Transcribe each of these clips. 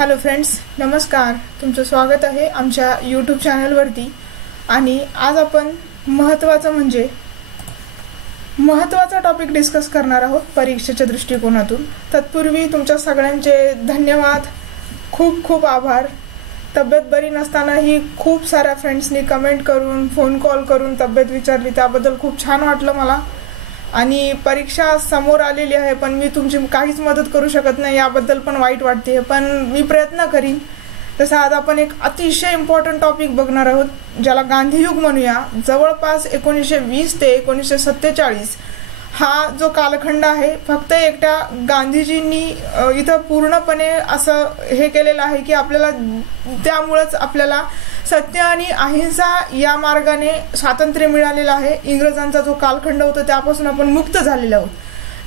Hello friends, नमस्कार. तुमचं स्वागत आहे आमच्या यूट्यूब चॅनलवरती. आणि आज आपण महत्त्वाचा टॉपिक डिस्कस करणार आहोत परीक्षेच्या दृष्टिकोनातून. तत्पूर्वी तुमच्या सगळ्यांचे धन्यवाद, खूप खूप आभार. तब्येत बरी नसतानाही खूप साऱ्या फ्रेंड्सनी कमेंट करून, फोन कॉल करून तब्येत विचारली, त्याबद्दल खूप छान वाटलं मला. आणि परीक्षा समोर आलेली आहे, पण मी तुमची काहीच मदत करू शकत नाही, याबद्दल पण वाईट वाटते. पण मी प्रयत्न करीन. तसं आज आपण एक अतिशय इम्पॉर्टंट टॉपिक बघणार आहोत, ज्याला गांधीयुग म्हणूया. जवळपास 1920 ते 1947 हा जो कालखंड आहे, फक्त एकट्या गांधीजींनी इथं पूर्णपणे असं हे केलेलं आहे की त्यामुळेच आपल्याला सत्य आणि अहिंसा या मार्गाने स्वातंत्र्य मिळालेलं आहे. इंग्रजांचा जो कालखंड होता त्यापासून आपण मुक्त झालेलो आहोत.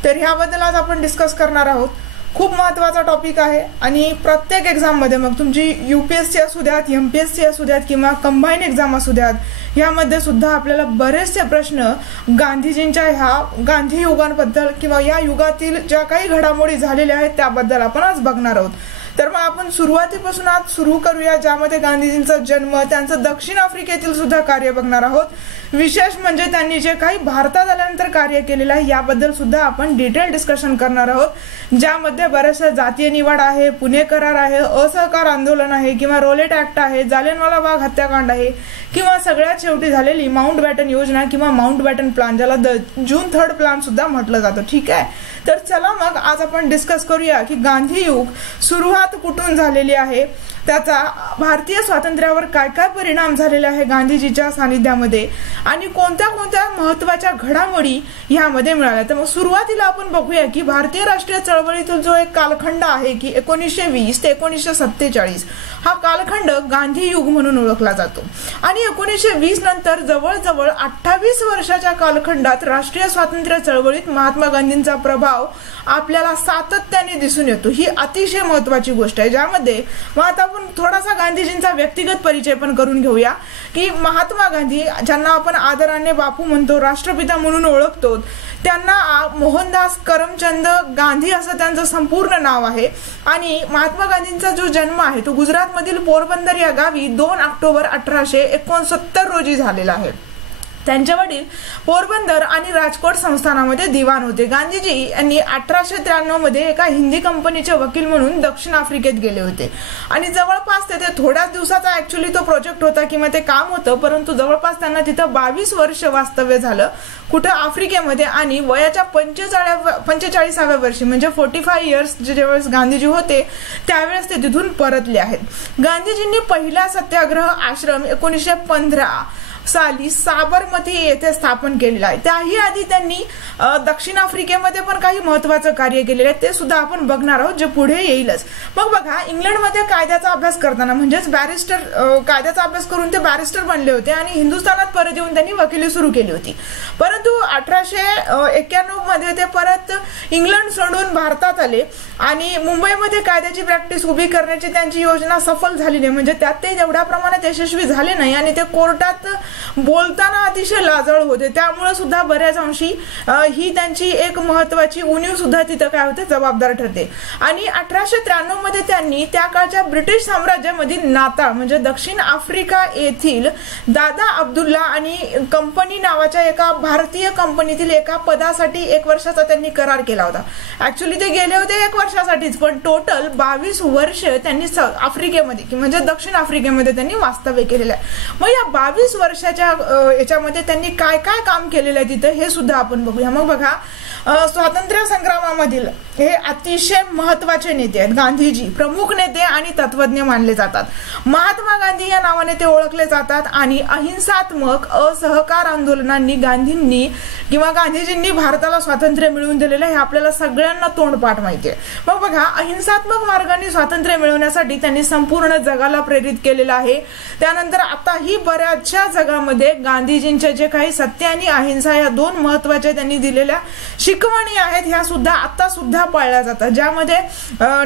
तर ह्याबद्दल आज आपण डिस्कस करणार आहोत. खूप महत्त्वाचा टॉपिक आहे आणि प्रत्येक एक्झाममध्ये, मग तुमची UPSC असू द्यात, MPSC असू द्यात किंवा कंबाईन एक्झाम असू द्यात, ह्यामध्ये सुद्धा आपल्याला बरेचसे प्रश्न गांधीजींच्या ह्या गांधी युगांबद्दल किंवा या युगातील ज्या काही घडामोडी झालेल्या आहेत त्याबद्दल आपण आज बघणार आहोत. तर मग आपण सुरुवातीपासून आज सुरू करूया, ज्यामध्ये गांधीजींचा जन्म, त्यांचं दक्षिण आफ्रिकेतील सुद्धा कार्य बघणार आहोत. विशेष म्हणजे त्यांनी जे काही भारतात आल्यानंतर कार्य केलेलं आहे याबद्दल सुद्धा आपण डिटेल डिस्कशन करणार आहोत, ज्यामध्ये बरेचसे जातीय निवाड आहे, पुणे करार आहे, असहकार आंदोलन आहे किंवा रोलेट ऍक्ट आहे, जालियनवाला बाग हत्याकांड आहे किंवा सगळ्यात शेवटी झालेली माउंटबॅटन योजना किंवा माउंटबॅटन प्लान, ज्याला जून 3 प्लान सुद्धा म्हटलं जातं. ठीक आहे, तर चला मग आज आपण डिस्कस करूया की गांधी युग सुरुवात कुठून झालेली आहे, त्याचा भारतीय स्वातंत्र्यावर काय काय परिणाम झालेले आहे गांधीजीच्या सानिध्यामध्ये, आणि कोणत्या कोणत्या महत्त्वाच्या घडामोडी ह्यामध्ये मिळाल्या. तर मग सुरुवातीला आपण बघूया की भारतीय राष्ट्रीय चळवळीतील जो एक कालखंड आहे की 1920 ते 1947 हा कालखंड गांधी युग म्हणून ओळखला जातो. आणि 1920 नंतर जवळजवळ 28 वर्षाच्या कालखंडात राष्ट्रीय स्वातंत्र्य चळवळीत महात्मा गांधींचा प्रभाव आपल्याला सातत्याने दिसून येतो. ही अतिशय महत्वाची गोष्ट आहे, ज्यामध्ये मग आता आपण थोडासा गांधीजींचा व्यक्तिगत परिचय पण करून घेऊया की महात्मा गांधी, ज्यांना आपण आदराने बापू म्हणतो, राष्ट्रपिता म्हणून ओळखतो, त्यांना मोहनदास करमचंद गांधी असं त्यांचं संपूर्ण नाव आहे. आणि महात्मा गांधींचा जो जन्म आहे तो गुजरातमधील पोरबंदर या गावी 2 ऑक्टोबर 1869 रोजी झालेला आहे. त्यांचे वडील पोरबंदर आणि राजकोट संस्थानामध्ये दिवाण होते. गांधीजी यांनी 1893 मध्ये एका हिंदी कंपनीचे वकील म्हणून दक्षिण आफ्रिकेत गेले होते आणि जवळपास तिथे थोड्याच दिवसाचा ऍक्च्युअली तो प्रोजेक्ट होता किंवा ते काम होतं, परंतु जवळपास त्यांना तिथं 22 वर्ष वास्तव्य झालं कुठं आफ्रिकेमध्ये. आणि वयाच्या 45व्या वर्षी म्हणजे 45 इयर्स ज्यावेळेस गांधीजी होते त्यावेळेस ते तिथून परतले आहेत. गांधीजींनी पहिला सत्याग्रह आश्रम 1915 साली साबरमती येथे स्थापन केलेला आहे. त्याही आधी त्यांनी दक्षिण आफ्रिकेमध्ये पण काही महत्वाचं कार्य केलेलं आहे, ते सुद्धा आपण बघणार आहोत, जे पुढे येईलच. मग बघा, इंग्लंडमध्ये कायद्याचा अभ्यास करताना म्हणजेच कायद्याचा अभ्यास करून ते बॅरिस्टर बनले होते आणि हिंदुस्थानात परत येऊन त्यांनी वकिली सुरू केली होती. परंतु 1891 मध्ये ते परत इंग्लंड सोडून भारतात आले आणि मुंबईमध्ये कायद्याची प्रॅक्टिस उभी करण्याची त्यांची योजना सफल झाली नाही, म्हणजे त्यात ते तेवढ्या प्रमाणात यशस्वी झाले नाही आणि ते कोर्टात बोलताना अतिशय लाजळ होते. त्यामुळे सुद्धा बऱ्याच अंशी ही त्यांची एक महत्वाची उणीव सुद्धा तिथं काय होते, जबाबदार ठरते. आणि 1893 मध्ये त्यांनी त्या काळच्या ब्रिटिश साम्राज्यामधील नाताळ म्हणजे दक्षिण आफ्रिका येथील दादा अब्दुल्ला आणि कंपनी नावाच्या एका भारतीय कंपनीतील एका पदासाठी 1 वर्षाचा त्यांनी करार केला होता. ऍक्च्युअली ते गेले होते 1 वर्षासाठीच, पण टोटल 22 वर्ष त्यांनी आफ्रिकेमध्ये म्हणजे दक्षिण आफ्रिकेमध्ये त्यांनी वास्तव्य केलेलं आहे. मग या 22 वर्षाच्या याच्यामध्ये त्यांनी काय काय काम केलेलं आहे तिथे हे सुद्धा आपण बघूया. मग बघा, स्वातंत्र्य संग्रामामधील हे अतिशय महत्वाचे नेते आहेत. गांधीजी प्रमुख नेते आणि तत्वज्ञ मानले जातात. महात्मा गांधी या नावाने ते ओळखले जातात आणि अहिंसात्मक असहकार आंदोलनांनी गांधीजींनी भारताला स्वातंत्र्य मिळवून दिलेलं हे आपल्याला सगळ्यांना तोंडपाठ माहिती आहे. मग बघा, अहिंसात्मक मार्गाने स्वातंत्र्य मिळवण्यासाठी त्यांनी संपूर्ण जगाला प्रेरित केलेलं आहे. त्यानंतर आताही बऱ्याचशा जगामध्ये गांधीजींचे जे काही सत्य आणि अहिंसा या 2 महत्वाच्या त्यांनी दिलेल्या शिकवणी आहेत, ह्या सुद्धा आता सुद्धा सुद्धा पाळल्या जातात, ज्यामध्ये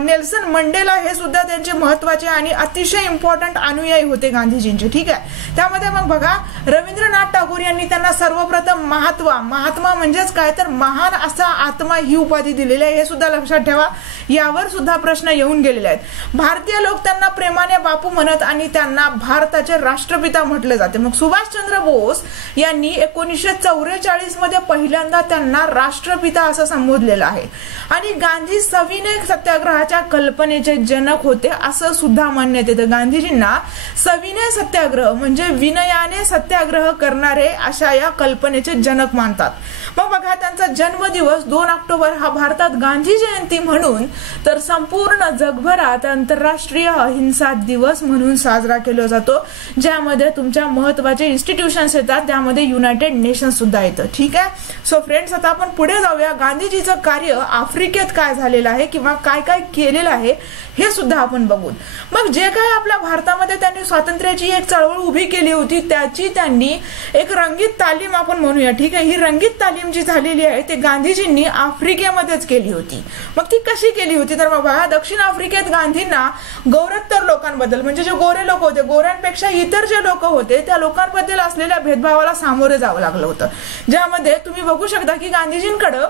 नेल्सन मंडेला हे सुद्धा त्यांचे महत्वाचे आणि अतिशय इम्पॉर्टंट अनुयायी होते गांधीजींचे. ठीक आहे, त्यामध्ये मग बघा रवींद्रनाथ टागोर यांनी त्यांना सर्वप्रथम महात्मा म्हणजेच काय तर महान असा आत्मा ही उपाधी दिलेली आहे, हे सुद्धा लक्षात ठेवा. यावर सुद्धा प्रश्न येऊन गेलेले आहेत. भारतीय लोक त्यांना प्रेमाने बापू म्हणत आणि त्यांना भारताचे राष्ट्रपिता म्हटले जाते. मग सुभाषचंद्र बोस यांनी 1944 मध्ये पहिल्यांदा त्यांना राष्ट्रपिता असं संबोधलेलं आहे. आणि गांधी सविनय सत्याग्रहाच्या कल्पनेचे जनक होते असं सुद्धा मानण्यात येतं. गांधीजींना सविनय सत्याग्रह म्हणजे विनयाने सत्याग्रह करणारे अशा या कल्पनेचे जनक मानतात. मग बघा त्यांचा जन्मदिवस 2 ऑक्टोबर हा भारतात गांधी जयंती म्हणून तर संपूर्ण जगभरात आंतरराष्ट्रीय अहिंसा दिवस म्हणून साजरा केला जातो, ज्यामध्ये तुमच्या महत्वाचे इन्स्टिट्यूशन्स येतात, त्यामध्ये युनायटेड नेशन्स सुद्धा येतं. ठीक आहे, सो फ्रेंड्स आता आपण पुढे जाऊया. गांधीजीचं कार्य आफ्रिकेत काय झालेलं आहे किंवा काय काय केलेलं आहे हे सुद्धा आपण बघू. मग जे काय आपल्या भारतामध्ये त्यांनी स्वातंत्र्याची एक चळवळ उभी केली होती त्याची त्यांनी एक रंगीत तालीम आपण म्हणूया. ठीक आहे, ही रंगीत तालीम जी झालेली आहे ते गांधीजींनी आफ्रिकेमध्येच केली होती. मग ती कशी केली होती तर बघा, दक्षिण आफ्रिकेत गांधींना गौरवोत्तर लोकांबद्दल म्हणजे जे गोरे लोक होते, गोऱ्यांपेक्षा इतर जे लोक होते त्या लोकांबद्दल असलेल्या भेदभावाला सामोरे जावं लागलं होतं, ज्यामध्ये तुम्ही बघू शकता की गांधीजींकडे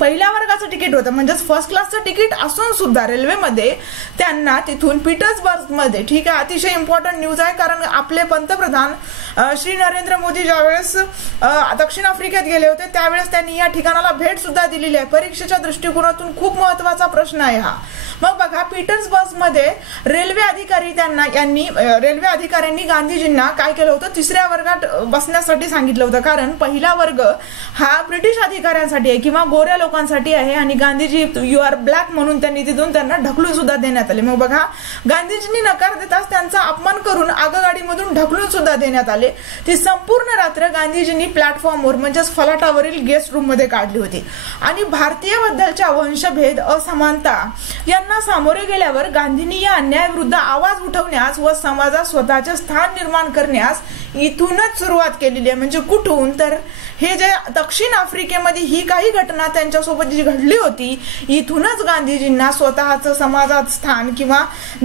पहिल्या वर्गाचं तिकीट होतं म्हणजेच फर्स्ट क्लासचं तिकीट असून सुद्धा रेल्वेमध्ये त्यांना तिथून पीटर्सबर्ग मध्ये, ठीक आहे, अतिशय इम्पॉर्टंट न्यूज आहे कारण आपले पंतप्रधान श्री नरेंद्र मोदी ज्यावेळेस दक्षिण आफ्रिकेत गेले होते त्यावेळेस त्यांनी या ठिकाणाला भेट सुद्धा दिलेली आहे. परीक्षेच्या दृष्टिकोनातून खूप महत्वाचा प्रश्न आहे हा. मग बघा पीटर्सबर्ग मध्ये रेल्वे अधिकाऱ्यांनी गांधीजींना काय केलं होतं, 3ऱ्या वर्गात बसण्यासाठी सांगितलं होतं, कारण पहिला वर्ग हा ब्रिटिश अधिकाऱ्यांसाठी आहे किंवा गोऱ्या लोकांसाठी आहे आणि गांधीजी यू आर ब्लॅक म्हणून त्यांनी तिथून त्यांना ढकलून सुद्धा देण्यात आले. मग बघा गांधीजींनी नकार देताच त्यांचा अपमान करून आगगाडीमधून ढकलून सुद्धा देण्यात आले. ती संपूर्ण रात्र गांधीजींनी प्लॅटफॉर्मवर म्हणजेच फलाटावरील गेस्ट रूम मध्ये काढली होती. आणि भारतीय बद्दलच्या वंशभेद असमानता यांना सामोरे गेल्यावर गांधींनी या अन्यायाविरुद्ध आवाज उठवण्यास व समाजात स्वतःचे स्थान निर्माण करण्यास इथूनच सुरुवात केलेली आहे. म्हणजे कुठून तर हे जे दक्षिण आफ्रिकेमध्ये ही काही घटना त्यांच्यासोबत जी घडली होती इथूनच गांधीजींना स्वतःचं समाजात स्थान किंवा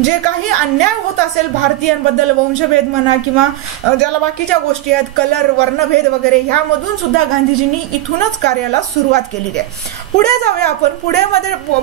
जे काही अन्याय होत असेल भारतीयांबद्दल वंशभेद म्हणा किंवा ज्याला बाकीच्या गोष्टी आहेत कलर वर्णभेद वगैरे ह्यामधून सुद्धा गांधीजींनी इथूनच कार्याला सुरुवात केलेली आहे. पुढे जाऊया आपण.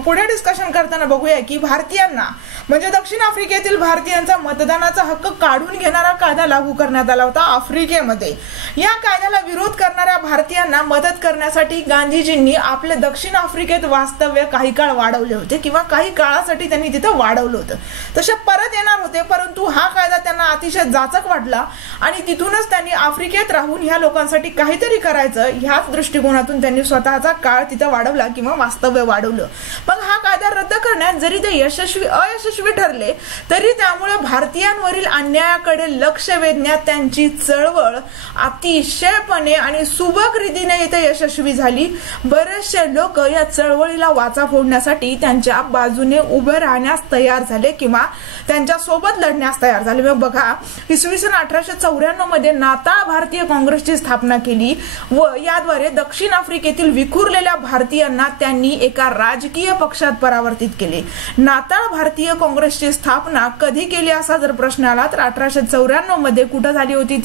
पुढे डिस्कशन करताना बघूया की भारतीयांना म्हणजे दक्षिण आफ्रिकेतील भारतीयांचा मतदानाचा हक्क काढून घेणारा कायदा लागू करण्यात आला होता आफ्रिकेमध्ये. या कायद्याला विरोध करणाऱ्या भारतीयांना मदत करण्यासाठी गांधीजींनी आपले दक्षिण आफ्रिकेत वास्तव्य काही काळ वाढवले होते किंवा काही काळासाठी त्यांनी तिथं वाढवलं होतं. तसे परत येणार होते परंतु हा कायदा त्यांना अतिशय जाचक वाटला आणि तिथूनच त्यांनी आफ्रिकेत राहून ह्या लोकांसाठी काहीतरी करायचं ह्याच दृष्टिकोनातून त्यांनी स्वतःचा काळ तिथं वाढवला किंवा वास्तव्य वाढवलं. मग हा कायदा रद्द करण्यात जरी ते अयशस्वी ठरले तरी त्यामुळे भारतीयांवरील अन्यायाकडे लक्ष वेधण्यात त्यांची चळवळ अतिशयपणे आणि सुबक रीतीने इथे यशस्वी झाली. बरेचसे लोक या चळवळीला वाचा फोडण्यासाठी त्यांच्या बाजूने उभे राहण्यास तयार झाले किंवा त्यांच्या सोबत लढण्यास तयार झाले. मग बघा इसवी सन 1894 मध्ये नाताळ भारतीय काँग्रेसची स्थापना केली व याद्वारे दक्षिण आफ्रिकेतील विखुरलेल्या भारतीयांना त्यांनी एका राजकीय पक्षात परावर्तित केले. नाताळ भारतीय काँग्रेसची स्थापना कधी केली असा जर प्रश्न आला तर 1894 मध्ये कुठं झाली होती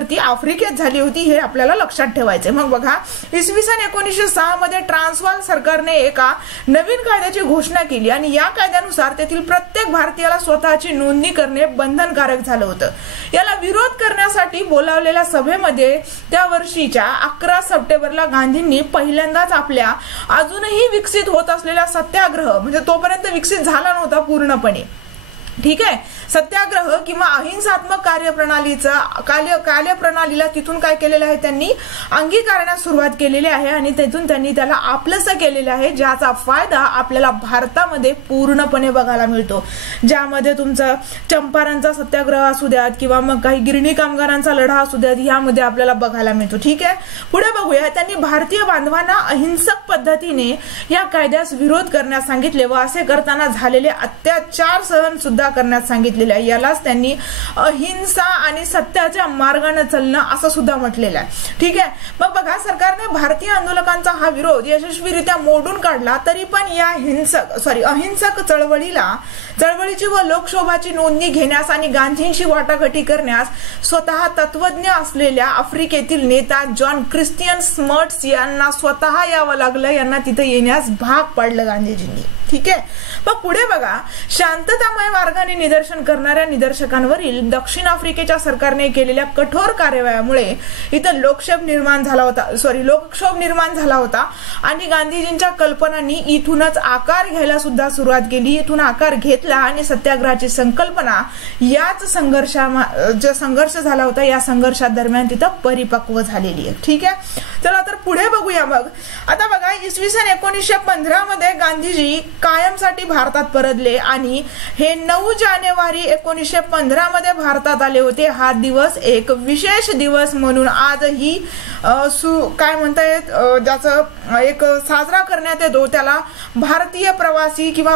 ती आफ्रिकेत झाली होती, हे आपल्याला लक्षात ठेवायचे. मग बघा इसवी सन 1906 मध्ये ट्रान्सवाल सरकारने एका नवीन कायद्याची घोषणा केली आणि या कायद्यानुसार तेथील प्रत्येक भारतीयाला स्वतःची नोंदणी करणे बंधनकारक झालं होतं. याला विरोध करण्यासाठी बोलावलेल्या सभेमध्ये त्या वर्षीच्या 11 सप्टेंबरला गांधींनी पहिल्यांदाच आपल्या अजूनही विकसित होत असलेल्या सत्याग्रह म्हणजे तोपर्यंत विकसित झाला नव्हता पूर्णपणे, ठीक आहे, सत्याग्रह किंवा अहिंसात्मक कार्यप्रणालीला तिथून काय केलेलं आहे त्यांनी अंगीकारण्यास सुरुवात केलेली आहे आणि तिथून त्यांनी त्याला आपलंसं केलेलं आहे, ज्याचा फायदा आपल्याला भारतामध्ये पूर्णपणे बघायला मिळतो. ज्यामध्ये तुमचा चंपारणचा सत्याग्रह असू द्यात किंवा मग काही गिरणी कामगारांचा लढा असू द्यात यामध्ये आपल्याला बघायला मिळतो. ठीक आहे, पुढे बघूया. त्यांनी भारतीय बांधवांना अहिंसक पद्धतीने या कायद्यास विरोध करण्यास सांगितले व असे करताना झालेले अत्याचार सहन सुद्धा करण्यास सांगितलेलं आहे. यालाच त्यांनी अहिंसा आणि सत्याच्या मार्गाने चालणं असं सुद्धा म्हटलेलं आहे. ठीक आहे. मग बघा, सरकारने भारतीय आंदोलकांचा हा विरोध यशस्वीरित्या मोडून काढला, तरी पण या अहिंसक चळवळीची व लोकशोभाची नोंदणी घेण्यास आणि गांधींशी वाटाघाटी करण्यास स्वतः तत्वज्ञ असलेल्या आफ्रिकेतील नेता जॉन ख्रिस्टियन स्मर्ट्स यांना स्वतः यावं लागलं. यांना तिथे येण्यास भाग पाडलं गांधीजींनी. ठीक आहे. मग पुढे बघा, शांततामय मार्गाने निदर्शन करणाऱ्या निदर्शकांवरील दक्षिण आफ्रिकेच्या सरकारने केलेल्या कठोर कार्यवायामुळे इथं लोकक्षोभ निर्माण झाला होता आणि गांधीजींच्या कल्पनांनी इथूनच आकार घ्यायला सुद्धा सुरुवात केली. इथून आकार घेतला आणि सत्याग्रहाची संकल्पना याच संघर्ष झाला होता, या संघर्षादरम्यान तिथं परिपक्व झालेली आहे. ठीक आहे. चला तर पुढे बघूया. मग आता बघा, इसवी सन 1915 मध्ये गांधीजी कायमसाठी भारतात परतले आणि हे 9 जानेवारी 1915 मध्ये भारतात आले होते. हा दिवस एक विशेष दिवस म्हणून आजही काय म्हणता येत ज्याचं एक साजरा करण्यात येतो. त्याला भारतीय प्रवासी किंवा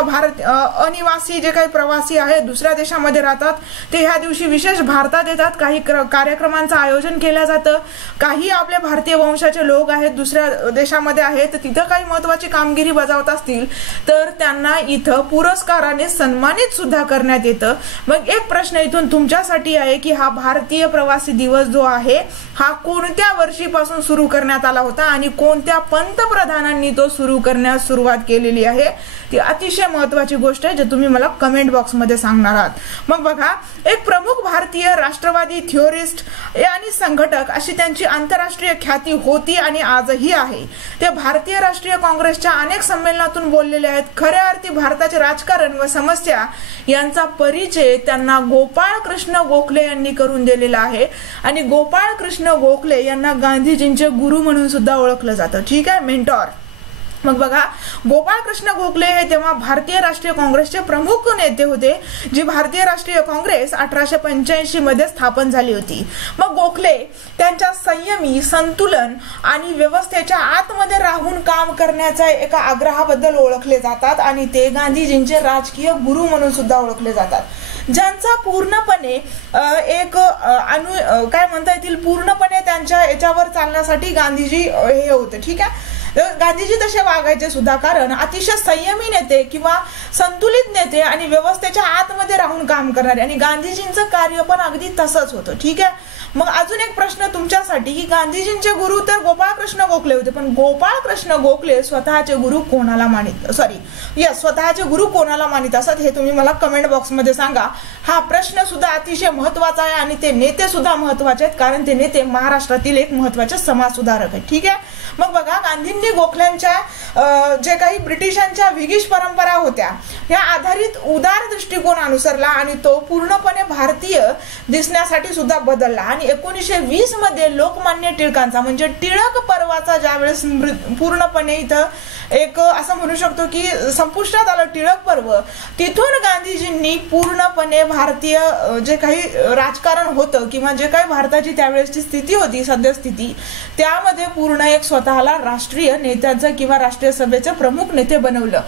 अनिवासी जे काही प्रवासी आहेत, दुसऱ्या देशामध्ये राहतात, ते ह्या दिवशी विशेष भारतात येतात. काही कार्यक्रमांचं आयोजन केलं जातं. काही आपले भारतीय वंशाचे लोक आहेत, दुसऱ्या देशामध्ये आहेत, तिथं काही महत्वाची कामगिरी बजावत असतील तर त्यांना इथं पुरस्काराने सन्मानित सुद्धा करण्यात येतं. मग एक प्रश्न इथून तुमच्यासाठी आहे की हा भारतीय प्रवासी दिवस जो आहे हा कोणत्या वर्षीपासून सुरू करण्यात आला होता आणि कोणत्या पंतप्रधानांनी तो सुरू करण्यास सुरुवात केलेली आहे, ती अतिशय महत्वाची गोष्ट आहे जे तुम्ही मला कमेंट बॉक्स मध्ये सांगणार आहात. मग बघा, एक प्रमुख भारतीय राष्ट्रवादी थिओरिस्ट आणि संघटक अशी त्यांची आंतरराष्ट्रीय ख्याती होती आणि आजही आहे. ते भारतीय राष्ट्रीय काँग्रेसच्या अनेक संमेलनातून बोललेले आहेत. खऱ्या अर्थी भारताचे राजकारण व समस्या यांचा परिचय त्यांना गोपाळ कृष्ण गोखले यांनी करून दिलेला आहे आणि गोपाळ कृष्ण गोखले यांना गांधीजींचे गुरु म्हणून सुद्धा ओळखलं जातं. ठीक आहे, मेंटॉर. मग बघा, गोपाळ कृष्ण गोखले हे तेव्हा भारतीय राष्ट्रीय काँग्रेसचे प्रमुख नेते होते, जी भारतीय राष्ट्रीय काँग्रेस 1885 मध्ये स्थापन झाली होती. मग गोखले त्यांच्या संयमी, संतुलन आणि व्यवस्थेच्या आतमध्ये राहून काम करण्याच्या एका आग्रहाबद्दल ओळखले जातात आणि ते गांधीजींचे राजकीय गुरु म्हणून सुद्धा ओळखले जातात, ज्यांचा पूर्णपणे काय म्हणता येतील पूर्णपणे त्यांच्या याच्यावर चालण्यासाठी गांधीजी हे होते. ठीक आहे. गांधीजी तसे वागायचे सुद्धा, कारण अतिशय संयमी नेते किंवा संतुलित नेते आणि व्यवस्थेच्या आतमध्ये राहून काम करणारे, आणि गांधीजींचं कार्य पण अगदी तसंच होतं. ठीक आहे. मग अजून एक प्रश्न तुमच्यासाठी की गांधीजींचे गुरु तर गोपाळ कृष्ण गोखले होते, पण गोपाळ कृष्ण गोखले स्वतःचे गुरु कोणाला मानित असत हे तुम्ही मला कमेंट बॉक्स मध्ये सांगा. हा प्रश्न सुद्धा अतिशय महत्वाचा आहे आणि ते नेते सुद्धा महत्वाचे आहेत, कारण ते नेते महाराष्ट्रातील एक महत्वाचे समाज सुधारक आहेत. ठीक आहे. मग बघा, गांधींनी गोखल्यांच्या जे काही ब्रिटिशांच्या विगिश परंपरा होत्या या आधारित उदार दृष्टिकोन अनुसरला आणि तो पूर्णपणे भारतीय दिसण्यासाठी सुद्धा बदलला. आणि 1920 मध्ये लोकमान्य टिळकांचा म्हणजे टिळक पर्वाचा ज्यावेळेस पूर्णपणे इथं एक असं म्हणू शकतो की संपुष्टात आलं टिळक पर्व, तिथून गांधीजींनी पूर्णपणे भारतीय जे काही राजकारण होतं किंवा जे काही भारताची त्यावेळेसची स्थिती होती, सद्यस्थिती, त्यामध्ये पूर्ण एक स्वतःला राष्ट्रीय नेत्याचं किंवा राष्ट्रीय सभेचे प्रमुख नेते बनवलं.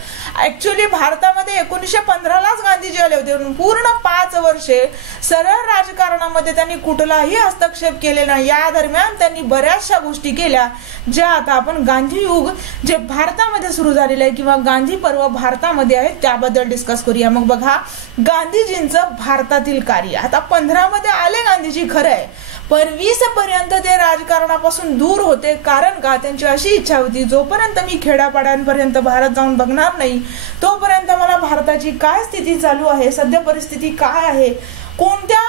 ऍक्च्युअली भारतामध्ये 1915लाच गांधीजी आले होते. पूर्ण 5 वर्षे सरळ राजकारणामध्ये त्यांनी कुठलाही हस्तक्षेप केले नाही. या दरम्यान त्यांनी बऱ्याचशा गोष्टी केल्या ज्या आता आपण गांधी युग जे भारतामध्ये सुरू झालेलं आहे किंवा गांधी पर्व भारतामध्ये आहे त्याबद्दल डिस्कस करूया. मग बघा, गांधीजींचं भारतातील कार्य. आता 15 मध्ये आले गांधीजी खरं आहे, पण 20 पर्यंत ते राजकारणापासून दूर होते. कारण का, त्यांची अशी इच्छा होती जोपर्यंत मी खेड्यापाड्यांपर्यंत भारत जाऊन बघणार नाही तोपर्यंत मला भारताची काय स्थिती चालू आहे, सध्या परिस्थिती काय आहे, कोणत्या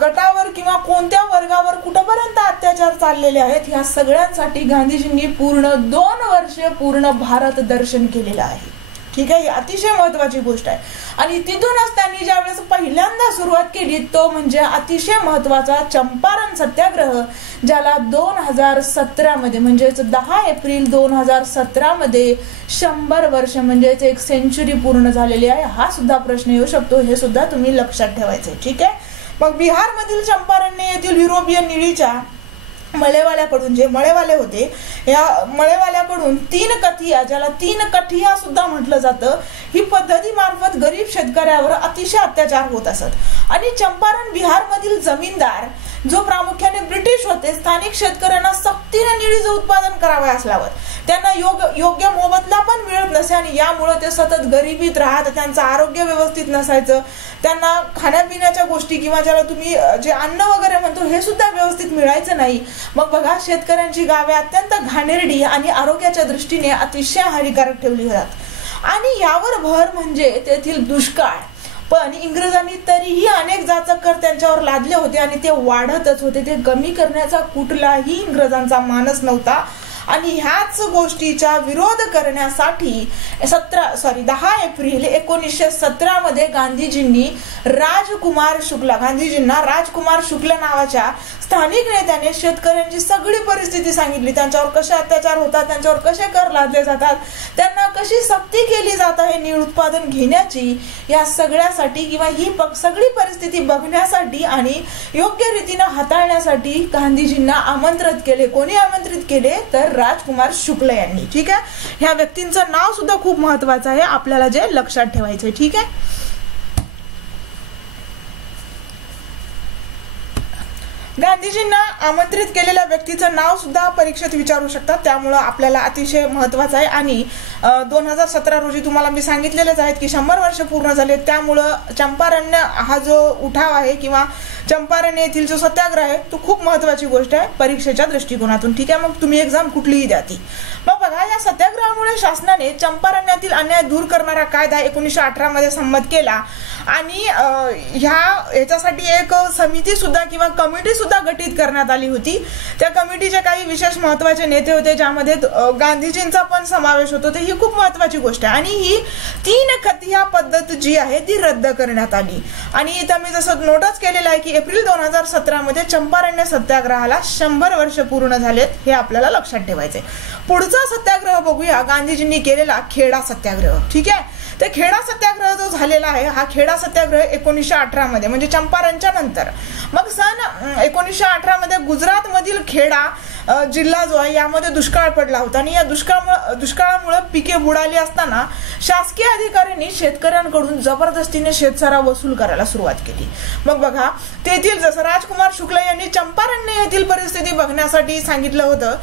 गटावर किंवा कोणत्या वर्गावर कुठपर्यंत अत्याचार चाललेले आहेत, ह्या सगळ्यांसाठी गांधीजींनी पूर्ण 2 वर्षे पूर्ण भारत दर्शन केलेलं आहे. ठीक आहे. ही अतिशय महत्वाची गोष्ट आहे. आणि तिथूनच त्यांनी ज्यावेळेस पहिल्यांदा सुरुवात केली तो म्हणजे अतिशय महत्वाचा चंपारण सत्याग्रह, ज्याला 2017 मध्ये म्हणजेच 10 एप्रिल 2017 मध्ये 100 वर्ष म्हणजेच 1 सेंचुरी पूर्ण झालेली आहे. हा सुद्धा प्रश्न येऊ शकतो, हे सुद्धा तुम्ही लक्षात ठेवायचे. ठीक आहे. मग बिहार मधील चंपारण येथील युरोपियन निळीच्या मळेवाल्याकडून, जे मळेवाले होते, या मळेवाल्याकडून 3 कठिया, ज्याला 3 कठिया सुद्धा म्हटलं जातं, ही पद्धतीमार्फत गरीब शेतकऱ्यावर अतिशय अत्याचार होत असत। आणि चंपारण बिहारमधील जमीनदार, जो प्रामुख्याने ब्रिटिश होते, स्थानिक शेतकऱ्यांना सक्तीने निळीचं उत्पादन करावयास लावत, त्यांना योग्य मोबदला पण मिळत नसे आणि यामुळे ते सतत गरिबीत राहत, त्यांचं आरोग्य व्यवस्थित नसायचं, त्यांना खाण्यापिण्याच्या गोष्टी किंवा ज्याला तुम्ही जे अन्न वगैरे म्हणतो हे सुद्धा व्यवस्थित मिळायचं नाही। मग बघा, शेतकऱ्यांची गावे अत्यंत घाणेरडी आणि आरोग्याच्या दृष्टीने अतिशय हानिकारक ठेवली जातात। आणि यावर भर म्हणजे तेथील दुष्काळ। पण इंग्रजांनी तरीही अनेक जाचक कर त्यांच्यावर लादले होते आणि ते वाढतच होते, ते कमी करण्याचा कुठलाही इंग्रजांचा मानस नव्हता। आणि ह्याच गोष्टीचा विरोध करण्यासाठी 10 एप्रिल 1917 मध्ये गांधीजींना राजकुमार शुक्ल नावाच्या स्थानिक नेत्याने शेतकऱ्यांची सगळी परिस्थिती सांगितली, त्यांच्यावर कसे अत्याचार होतात, त्यांच्यावर कसे कर लादले जातात, त्यांना कशी सक्ती केली जात आहे नीळ उत्पादन घेण्याची, या सगळ्यासाठी किंवा ही सगळी परिस्थिती बघण्यासाठी आणि योग्य रीतीने हाताळण्यासाठी गांधीजींना आमंत्रित केले। कोणी आमंत्रित केले तर राजकुमार शुक्ल यांनी। ठीक आहे, ह्या व्यक्तींचं नाव सुद्धा खूप महत्वाचं आहे, आपल्याला जे लक्षात ठेवायचंय। ठीक आहे, गांधीजींना आमंत्रित केलेल्या व्यक्तीचं नाव सुद्धा परीक्षेत विचारू शकतात, त्यामुळे आपल्याला अतिशय महत्वाचं आहे। आणि 2017 रोजी तुम्हाला मी सांगितलेलेच आहेत की 100 वर्ष पूर्ण झाले, त्यामुळं चंपारण्य हा जो उठाव आहे किंवा चंपारण येथील जो सत्याग्रह आहे तो खूप महत्वाची गोष्ट आहे परीक्षेच्या दृष्टिकोनातून। ठीक आहे, मग तुम्ही एक्झाम कुठलीही द्या ती। मग बघा, या सत्याग्रहामुळे शासनाने चंपारण्यातील अन्याय दूर करणारा कायदा 1918 मध्ये संमत केला आणि याच्यासाठी एक समिती सुद्धा किंवा कमिटी सुद्धा गठीत करण्यात आली होती। त्या कमिटीचे काही विशेष महत्वाचे नेते होते, ज्यामध्ये गांधीजींचा पण समावेश होतो, ही खूप महत्वाची गोष्ट आहे। आणि ही 3 कठिया पद्धत जी आहे ती रद्द करण्यात आली। आणि इथं मी जसं नोटच केलेलं आहे की एप्रिल 2017 मध्ये चंपारण्य सत्याग्रहाला 100 वर्ष पूर्ण झालेत, हे आपल्याला लक्षात ठेवायचे। पुढचा सत्याग्रह बघूया, गांधीजींनी केलेला खेडा सत्याग्रह। ठीक आहे, तर खेडा सत्याग्रह जो झालेला आहे, हा खेडा सत्याग्रह 1918 मध्ये म्हणजे चंपारणच्या नंतर। मग सन 1918 मध्ये गुजरात मधील खेडा जिल्हा जो आहे यामध्ये दुष्काळ पडला होता आणि या दुष्काळामुळे पिके बुडाली असताना शासकीय अधिकाऱ्यांनी शेतकऱ्यांकडून जबरदस्तीने शेतसारा वसूल करायला सुरुवात केली। मग बघा, तेथील जसं राजकुमार शुक्ल यांनी चंपारण्य येथील परिस्थिती बघण्यासाठी सांगितलं होतं,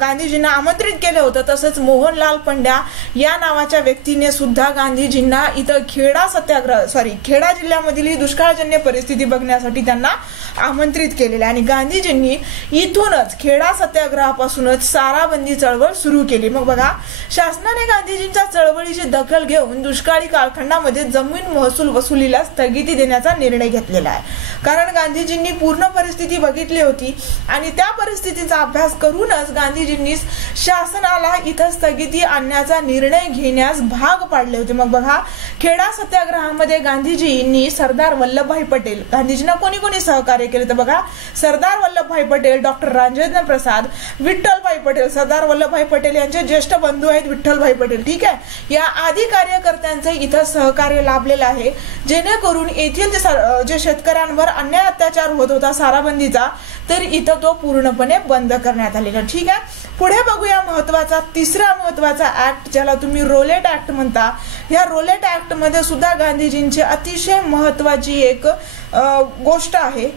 गांधीजींना आमंत्रित केलं होतं, तसंच मोहनलाल पंड्या या नावाच्या व्यक्तीने सुद्धा गांधीजींना इथं खेडा जिल्ह्यामधील ही दुष्काळजन्य परिस्थिती बघण्यासाठी त्यांना आमंत्रित केलेले। आणि गांधीजींनी इथूनच खेडा सत्याग्रहापासूनच साराबंदी चळवळ सुरू केली। मग बघा, शासनाने गांधीजींच्या चळवळीची दखल घेऊन दुष्काळी कालखंडामध्ये जमीन महसूल वसुलीला स्थगिती देण्याचा निर्णय घेतलेला आहे, कारण गांधीजींनी पूर्ण परिस्थिती बघितली होती आणि त्या परिस्थितीचा अभ्यास करूनच गांधीजींनी शासनाला इथं स्थगिती आणण्याचा निर्णय घेण्यास भाग पाडले होते। मग बघा, खेडा सत्याग्रहामध्ये गांधीजींनी सरदार वल्लभभाई पटेल, गांधीजींना कोणी कोणी सहकार्य केले तर बघा, सरदार वल्लभभाई पटेल, डॉक्टर राजेंद्र प्रसाद, विठ्ठलभाई पटेल, सरदार वल्लभभाई पटेल यांचे ज्येष्ठ बंधू आहेत विठ्ठलभाई पटेल। ठीक आहे, या आदी कार्यकर्त्यांचे इथं सहकार्य लाभलेलं आहे, जेणेकरून येथील जे शेतकऱ्यांवर अन्याय अत्याचार होत होता साराबंदीचा, तर इथं तो पूर्णपणे बंद करण्यात आलेला। ठीक आहे, पुढे बघूया तिसरा महत्वाचा ऍक्ट, ज्याला तुम्ही रोलेट ऍक्ट म्हणता। या रोलेट ऍक्ट मध्ये सुद्धा गांधीजींची अतिशय महत्वाची एक गोष्ट आहे।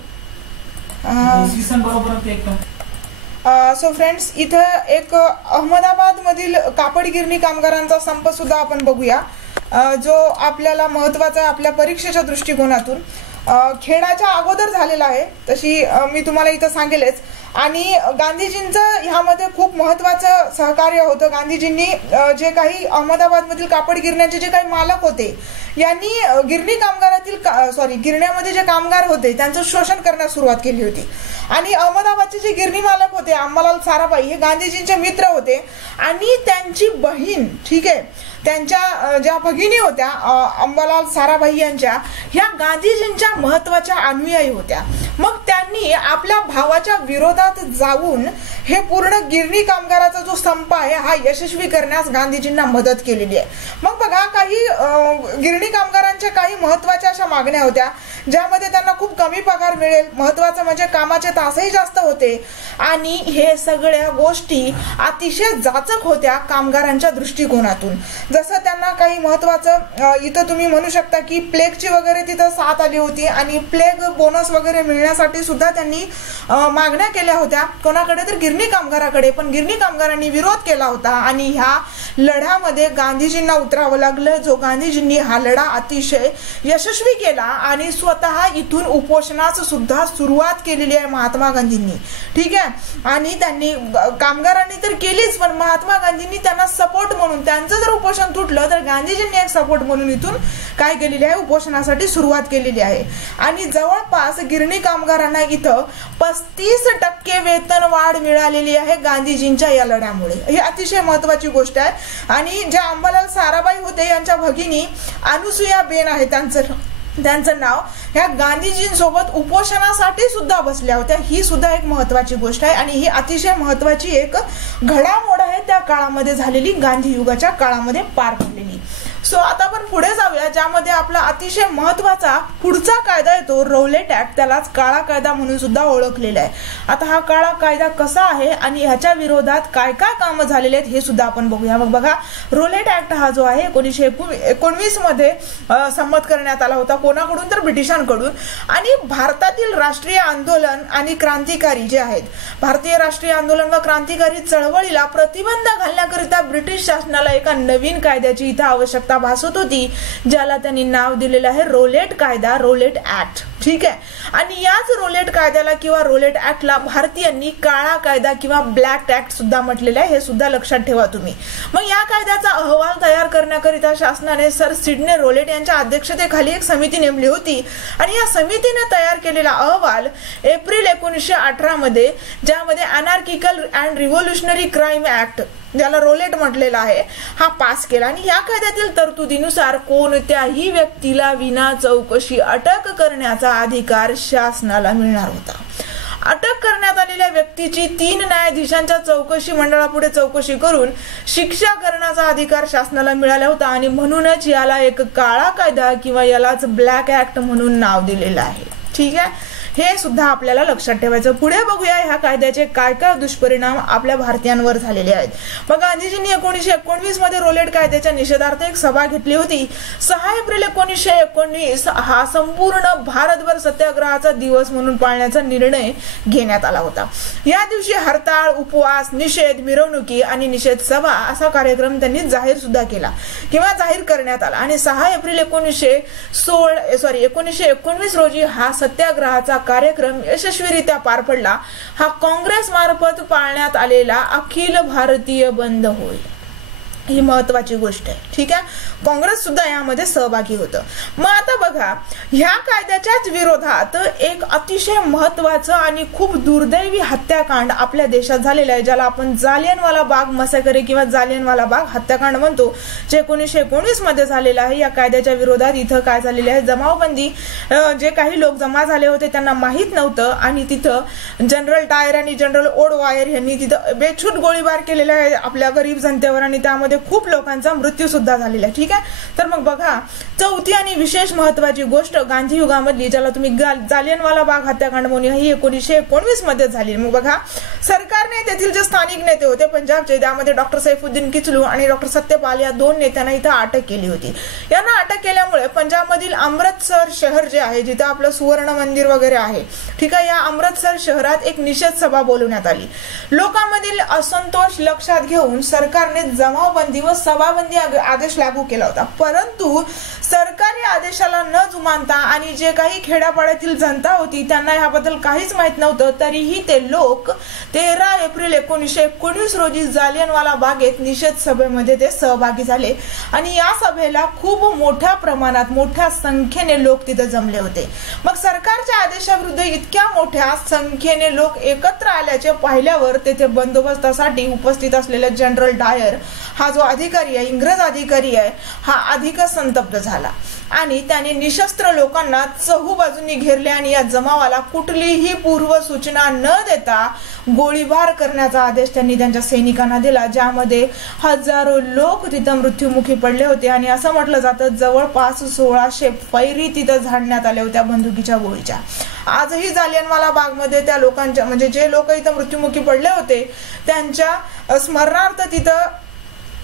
सो फ्रेंड्स, इथं एक अहमदाबाद मधील कापड गिरणी कामगारांचा संप सुद्धा आपण बघूया, जो आपल्याला महत्वाचा आहे आपल्या परीक्षेच्या दृष्टिकोनातून। खेडाच्या अगोदर झालेला आहे, तशी मी तुम्हाला इथं सांगेलच। आणि गांधीजींचं ह्यामध्ये खूप महत्वाचं सहकार्य होतं। गांधीजींनी जे काही अहमदाबाद मधील कापड गिरण्यांचे जे काही मालक होते यांनी गिरण्यामध्ये जे कामगार होते त्यांचं शोषण करण्यास सुरुवात केली होती। आणि अहमदाबादचे जे गिरणी मालक होते अंबालाल साराभाई हे गांधीजींचे मित्र होते आणि त्यांची बहीण, ठीक आहे, त्यांच्या ज्या भगिनी होत्या अंबालाल साराभाई यांच्या, ह्या गांधीजींच्या महत्वाच्या अनुयायी होत्या। मग त्यांनी आपल्या भावाच्या विरोधात जाऊन हे पूर्ण गिरणी कामगाराचा जो संप आहे हा यशस्वी करण्यास गांधीजींना मदत केलेली आहे। मग बघा, काही गिरणी कामगारांच्या काही महत्वाच्या अशा मागण्या होत्या, ज्यामध्ये त्यांना खूप कमी पगार मिळेल, महत्वाचं म्हणजे कामाचे तासही जास्त होते आणि हे सगळ्या गोष्टी अतिशय जाचक होत्या कामगारांच्या दृष्टिकोनातून. जसं त्यांना काही महत्वाचं इथं तुम्ही म्हणू शकता की प्लेगची वगैरे तिथं साथ आली होती आणि प्लेग बोनस वगैरे मिळण्यासाठी सुद्धा त्यांनी मागण्या केल्या होत्या. कोणाकडे तर गिरणी कामगाराकडे, पण गिरणी कामगारांनी विरोध केला होता आणि ह्या लढ्यामध्ये गांधीजींना उतरावं लागलं. जो गांधीजींनी हा लढा अतिशय यशस्वी केला आणि स्वतः इथून उपोषणास सुद्धा सुरुवात केलेली आहे महात्मा गांधींनी. ठीक आहे, आणि त्यांनी कामगारांनी तर केलीच, पण महात्मा गांधींनी त्यांना सपोर्ट म्हणून, त्यांचं जर उपोषण तुटलं तर गांधीजींनी एक सपोर्ट म्हणून इथून काय केलेली आहे, उपोषणासाठी सुरुवात केलेली आहे. आणि जवळपास गिरणी कामगारांना इथं 35% वेतन वाढ मिळालेली आहे गांधीजींच्या या लढ्यामुळे. ही अतिशय महत्वाची गोष्ट आहे. आणि ज्या अंबालाल साराभाई होते यांच्या भगिनी अनुसुया बेन आहे त्यांचं नाव, ह्या गांधीजींसोबत उपोषणासाठी सुद्धा बसल्या होत्या. ही सुद्धा एक महत्वाची गोष्ट आहे आणि ही अतिशय महत्वाची एक घडामोड आहे त्या काळामध्ये झालेली, गांधी युगाच्या काळामध्ये पार पडलेली. सो आता आपण पुढे जाऊया, ज्यामध्ये आपला अतिशय महत्वाचा पुढचा कायदा येतो रौलेट ऍक्ट. त्यालाच काळा कायदा म्हणून सुद्धा ओळखलेला आहे. आता हा काळा कायदा कसा आहे आणि ह्याच्या विरोधात काय काय कामं झालेले आहेत हे सुद्धा आपण बघूया. मग बघा, रौलेट ऍक्ट हा जो आहे 1919 मध्ये संमत करण्यात आला होता. कोणाकडून तर ब्रिटिशांकडून. आणि भारतातील राष्ट्रीय आंदोलन आणि क्रांतिकारी जे आहेत, भारतीय राष्ट्रीय आंदोलन व क्रांतिकारी चळवळीला प्रतिबंध घालण्याकरिता ब्रिटिश शासनाला एका नवीन कायद्याची इथं आवश्यकता भासत होती, ज्याला त्यांनी नाव दिलेलं आहे रौलेट कायदा, रौलेट ऍक्ट. ठीक आहे, आणि याच रौलेट कायद्याला किंवा रौलेट ऍक्टला भारतीयांनी काळा कायदा किंवा ब्लॅक ऍक्ट सुद्धा म्हटलेलं आहे. हे सुद्धा लक्षात ठेवा तुम्ही. मग या कायद्याचा अहवाल तयार करण्याकरिता शासनाने सर सिडनी रौलेट यांच्या अध्यक्षतेखाली एक समिती नेमली होती आणि या समितीने तयार केलेला अहवाल एप्रिल 1918 मध्ये, ज्यामध्ये anarchical and revolutionary crime act, ज्याला रौलेट म्हटलेला आहे, हा पास केला. आणि या कायद्यातील तरतुदीनुसार कोणत्याही व्यक्तीला विना चौकशी अटक करण्याचा अधिकार शासनाला मिळणार होता. अटक करण्यात आलेल्या व्यक्तीची 3 न्यायाधीशांच्या चौकशी मंडळापुढे चौकशी करून शिक्षा करण्याचा अधिकार शासनाला मिळाला होता. आणि म्हणूनच याला एक काळा कायदा किंवा यालाच ब्लॅक ऍक्ट म्हणून नाव दिलेलं आहे. ठीक आहे, हे सुद्धा आपल्याला लक्षात ठेवायचं. पुढे बघूया ह्या कायद्याचे काय काय दुष्परिणाम आपल्या भारतीयांवर झालेले आहेत. मग गांधीजींनी 1919 मध्ये रौलेट कायद्याच्या निषेधार्थ एक सभा घेतली होती. 6 एप्रिल 1919 हा संपूर्ण भारतभर सत्याग्रहाचा दिवस म्हणून पाळण्याचा निर्णय घेण्यात आला होता. या दिवशी हरताळ, उपवास, निषेध, मिरवणुकी आणि निषेध सभा असा कार्यक्रम त्यांनी जाहीर करण्यात आला. आणि 6 एप्रिल 1919 रोजी हा सत्याग्रहाचा कार्यक्रम यशस्वीरित्या पार पडला. हा काँग्रेस मार्फत पाळण्यात आलेला अखिल भारतीय बंद होय. ही महत्वाची गोष्ट आहे. ठीक आहे, काँग्रेस सुद्धा यामध्ये सहभागी होतं. मग आता बघा, ह्या कायद्याच्याच विरोधात एक अतिशय महत्वाचं आणि खूप दुर्दैवी हत्याकांड आपल्या देशात झालेलं आहे, ज्याला आपण जालियनवाला बाग मॅसेकर किंवा जालियनवाला बाग हत्याकांड म्हणतो, जे 1919 मध्ये झालेलं आहे. या कायद्याच्या विरोधात इथं काय झालेले आहे, जमावबंदी, जे काही लोक जमा झाले होते त्यांना माहीत नव्हतं आणि तिथं जनरल डायर आणि जनरल ओडवायर यांनी तिथं बेछूट गोळीबार केलेला आहे आपल्या गरीब जनतेवर आणि त्यामध्ये खूप लोकांचा मृत्यू सुद्धा झालेला आहे. ठीक आहे, तर मग बघा, चौथी आणि विशेष महत्वाची गोष्ट गांधी युगामधली, ज्याला तुम्ही जालियनवाला बाग हत्याकांड म्हणूया, ही 1919 मध्ये झाली. मग बघा, सरकारने तेथील जे स्थानिक नेते होते पंजाबचे, त्यामध्ये डॉक्टर सैफुद्दीन किचलू आणि डॉक्टर सत्यपाल या 2 नेत्यांना इथं अटक केली होती. यांना अटक केल्यामुळे पंजाबमधील अमृतसर शहर जे आहे, जिथं आपलं सुवर्ण मंदिर वगैरे आहे, ठीक आहे, या अमृतसर शहरात एक निषेध सभा बोलवण्यात आली. लोकांमधील असंतोष लक्षात घेऊन सरकारने जमावबंदी व सभाबंदी आदेश लागू केला होता. परंतु सरकारी आदेशाला न जुमानता आणि जे काही खेड्यापाड्यातील जनता होती त्यांना याबद्दल काहीच माहित नव्हतं, तरीही ते लोक 13 एप्रिल 1919 रोजी जालियनवाला बागेत निषेध सभेमध्ये ते सहभागी झाले आणि या सभेला खूप मोठ्या प्रमाणात, मोठ्या संख्येने लोक तिथे जमले होते. मग सरकारच्या आदेशाविरुद्ध इतक्या मोठ्या संख्येने लोक एकत्र आल्याचे पाहिल्यावर तेथे बंदोबस्तासाठी उपस्थित असलेला जनरल डायर हा जो अधिकारी आहे, इंग्रज अधिकारी आहे, हा अधिक संतप्त झाला. आणि त्याने निशस्त्र लोकांना चहूबाजूंनी घेरले आणि या जमावाला कुठलीही पूर्व सूचना न देता गोळीबार करण्याचा आदेश त्यांनी त्यांच्या सैनिकांना दिला, ज्यामध्ये हजारो लोक तिथं मृत्युमुखी पडले होते आणि असं म्हटलं जातं जवळपास 1600 फैरी तिथं झाडण्यात आल्या होत्या बंदुकीच्या गोळीच्या. आजही जालियनवाला बागमध्ये त्या लोकांच्या म्हणजे जे लोक इथं मृत्युमुखी पडले होते त्यांच्या स्मरणार्थ तिथं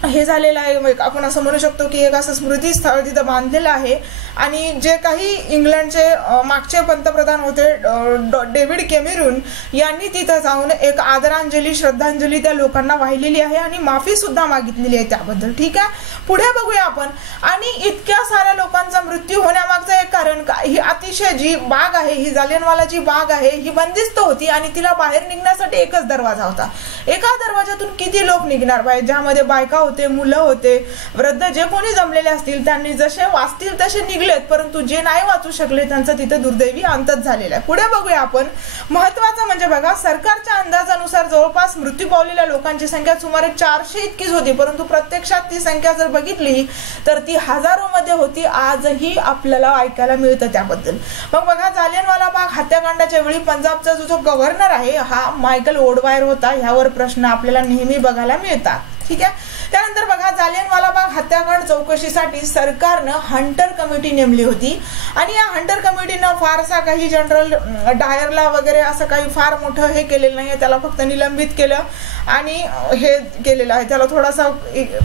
हे झालेलं आहे. आपण असं म्हणू शकतो की एक असं स्मृती स्थळ तिथं बांधलेलं आहे. आणि जे काही इंग्लंडचे मागचे पंतप्रधान होते डेव्हिड कॅमेरून यांनी तिथं जाऊन एक आदरांजली श्रद्धांजली त्या लोकांना वाहिलेली आहे आणि माफी सुद्धा मागितलेली आहे त्याबद्दल. ठीक आहे, पुढे बघूया आपण. आणि इतक्या साऱ्या लोकांचा मृत्यू होण्यामागचं एक कारण काय, ही अतिशय जी बाग आहे, ही जालियनवाला जी बाग आहे ही बंदिस्त होती आणि तिला बाहेर निघण्यासाठी एकच दरवाजा होता. एका दरवाजातून किती लोक निघणार पाहिजे, ज्यामध्ये बायका होते, मुलं होते, वृद्ध जे कोणी जमलेले असतील त्यांनी जसे वाचतील तसे निघलेत, परंतु जे नाही वाचू शकले त्यांचं तिथे दुर्दैवी अंतच झालेला आहे. पुढे बघूया आपण. महत्वाचं म्हणजे बघा, सरकारच्या अंदाजानुसार जवळपास मृत्यू पावलेल्या लोकांची संख्या सुमारे 400 इतकीच होती, परंतु प्रत्यक्षात ती संख्या जर बघितली तर ती हजारो मध्ये होती. आजही आपल्याला ऐकायला मिळतं त्याबद्दल. मग बघा, जालियनवाला बाग हत्याकांडाच्या वेळी पंजाबचा जो गव्हर्नर आहे हा मायकल ओडवायर होता. ह्यावर प्रश्न आपल्याला नेहमी बघायला मिळतात. ठीक आहे, त्यानंतर बघा, जालियनवाला बाग हत्याकांड चौकशीसाठी सरकारनं हंटर कमिटी नेमली होती आणि या हंटर कमिटीनं फारसा काही जनरल डायरला वगैरे असं काही फार मोठं हे केलेलं नाही, त्याला फक्त निलंबित केलं आणि हे केलेलं आहे, त्याला थोडासा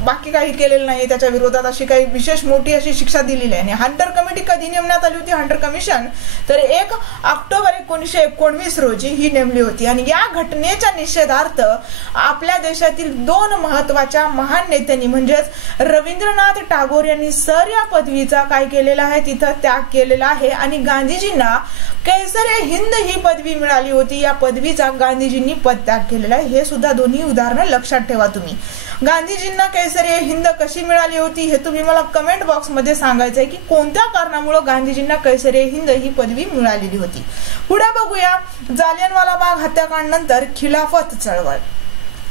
बाकी काही केलेलं नाही, त्याच्या विरोधात अशी काही विशेष मोठी अशी शिक्षा दिलेली आहे. हंटर कमिटी कधी नेमण्यात आली होती, हंटर कमिशन, तर 1 ऑक्टोबर 1919 रोजी ही नेमली होती. आणि या घटनेच्या निषेधार्थ आपल्या देशातील 2 महत्वाच्या महान नेत्यांनी म्हणजेच रवींद्रनाथ टागोर यांनी सर या पदवीचा काय केलेला आहे, तिथं त्याग केलेला आहे आणि गांधीजींना कैसरे हिंद ही पदवी मिळाली होती. या पदवीचा गांधीजींनी पदत्याग केलेला आहे. हे सुद्धा दोन्ही उदाहरणं लक्षात ठेवा तुम्ही. गांधीजींना कैसरे हिंद कशी मिळाली होती हे तुम्ही मला कमेंट बॉक्स मध्ये सांगायचंय की कोणत्या कारणामुळे गांधीजींना कैसरे हिंद ही पदवी मिळालेली होती. पुढे बघूया, जालियनवाला बाग हत्याकांड नंतर खिलाफत चळवळ.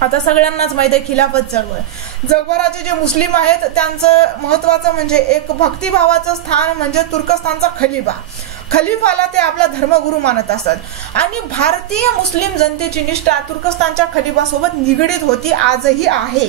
आता सगळ्यांनाच माहिती आहे खिलाफत चळवळ. जगभराचे जे मुस्लिम आहेत त्यांचं महत्वाचं म्हणजे एक भक्तिभावाचं स्थान म्हणजे तुर्कस्तानचा खलिफा. खलिफाला ते आपला धर्मगुरू मानत असतात आणि भारतीय मुस्लिम जनतेची निष्ठा तुर्कस्तानच्या खलिफासोबत निगडीत होती, आजही आहे.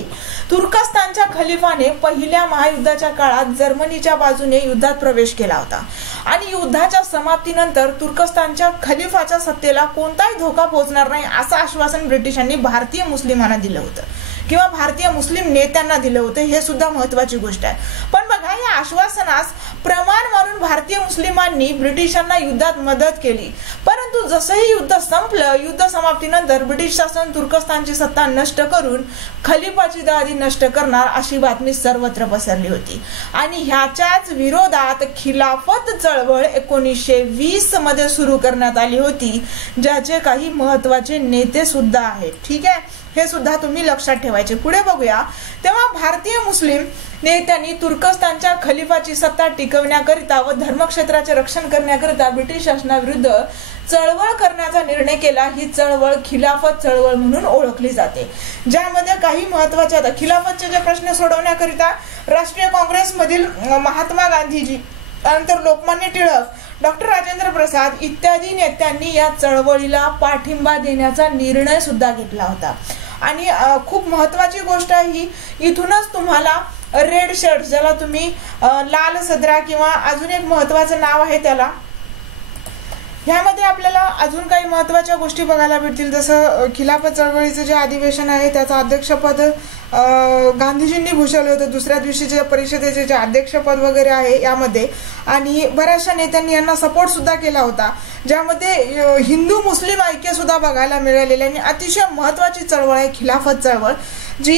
तुर्कस्तानच्या खलिफाने पहिल्या महायुद्धाच्या काळात जर्मनीच्या बाजूने युद्धात प्रवेश केला होता आणि युद्धाच्या समाप्तीनंतर तुर्कस्तानच्या खलिफाच्या सत्तेला कोणताही धोका पोहोचणार नाही असं आश्वासन ब्रिटिशांनी भारतीय मुस्लिमांना दिलं होतं किंवा भारतीय मुस्लिम नेत्यांना दिलं होतं. हे सुद्धा महत्वाची गोष्ट आहे. पण बघा, या आश्वासनास प्रमाण म्हणून भारतीय मुस्लिमांनी ब्रिटिशांना युद्धात मदत केली, परंतु जसंही युद्ध संपलं, युद्ध समाप्तीनंतर ब्रिटिश शासन तुर्कस्तानची सत्ता नष्ट करून खलिफाची गादी नष्ट करणार अशी बातमी सर्वत्र पसरली होती आणि ह्याच्याच विरोधात खिलाफत चळवळ 1920 मध्ये सुरू करण्यात आली होती, ज्याचे काही महत्वाचे नेते सुद्धा आहेत. ठीक आहे, हे सुद्धा तुम्ही लक्षात ठेवायचे. पुढे बघूया, तेव्हा भारतीय मुस्लिम नेत्यांनी तुर्कस्तानच्या खलिफाची सत्ता टिकवण्याकरिता व धर्मक्षेत्राचे रक्षण करण्याकरिता ब्रिटिश शासनाविरुद्ध चळवळ करण्याचा निर्णय केला. ही चळवळ खिलाफत चळवळ म्हणून ओळखली जाते, ज्यामध्ये काही महत्वाचे आता खिलाफतचे जे प्रश्न सोडवण्याकरिता राष्ट्रीय काँग्रेसमधील महात्मा गांधीजी, त्यानंतर लोकमान्य टिळक, डॉक्टर राजेंद्र प्रसाद इत्यादी नेत्यांनी या चळवळीला पाठिंबा देण्याचा निर्णय सुद्धा घेतला होता. आणि खूप महत्वाची गोष्ट आहे ही, इथूनच तुम्हाला रेड शर्ट, ज्याला तुम्ही लाल सदरा किंवा अजून एक महत्वाचं नाव आहे त्याला, ह्यामध्ये आपल्याला अजून काही महत्वाच्या गोष्टी बघायला भेटतील. जसं खिलाफत चळवळीचं जे अधिवेशन आहे त्याचं अध्यक्षपद गांधीजींनी भूषवलं होतं. दुसऱ्या दिवशीच्या परिषदेचे जे अध्यक्षपद वगैरे आहे यामध्ये, आणि बऱ्याचशा नेत्यांनी यांना सपोर्ट सुद्धा केला होता, ज्यामध्ये हिंदू मुस्लिम ऐक्य सुद्धा बघायला मिळालेले आणि अतिशय महत्वाची चळवळ आहे खिलाफत चळवळ, जी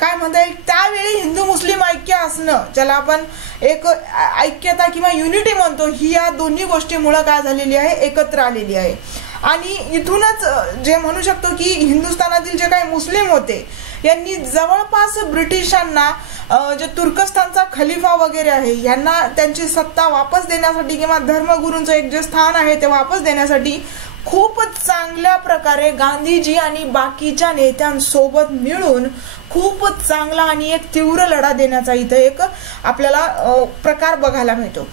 काय म्हणता येईल त्यावेळी हिंदू मुस्लिम ऐक्य असणं, ज्याला आपण एक ऐक्यता किंवा युनिटी म्हणतो, ही या दोन्ही गोष्टीमुळे काय झालेली आहे, एकत्र आलेली आहे. आणि इथूनच जे म्हणू शकतो की हिंदुस्थानातील जे काही मुस्लिम होते यांनी जवळपास ब्रिटिशांना जे तुर्कस्तानचा खलिफा वगैरे आहे यांना त्यांची सत्ता वापस देण्यासाठी किंवा धर्मगुरूंचं एक जे स्थान आहे ते वापस देण्यासाठी खूपच चांगल्या प्रकारे गांधीजी आणि बाकीच्या नेत्यांसोबत मिळून खूपच चांगला आणि एक तीव्र लढा देण्याचा इथं एक आपल्याला प्रकार बघायला मिळतो.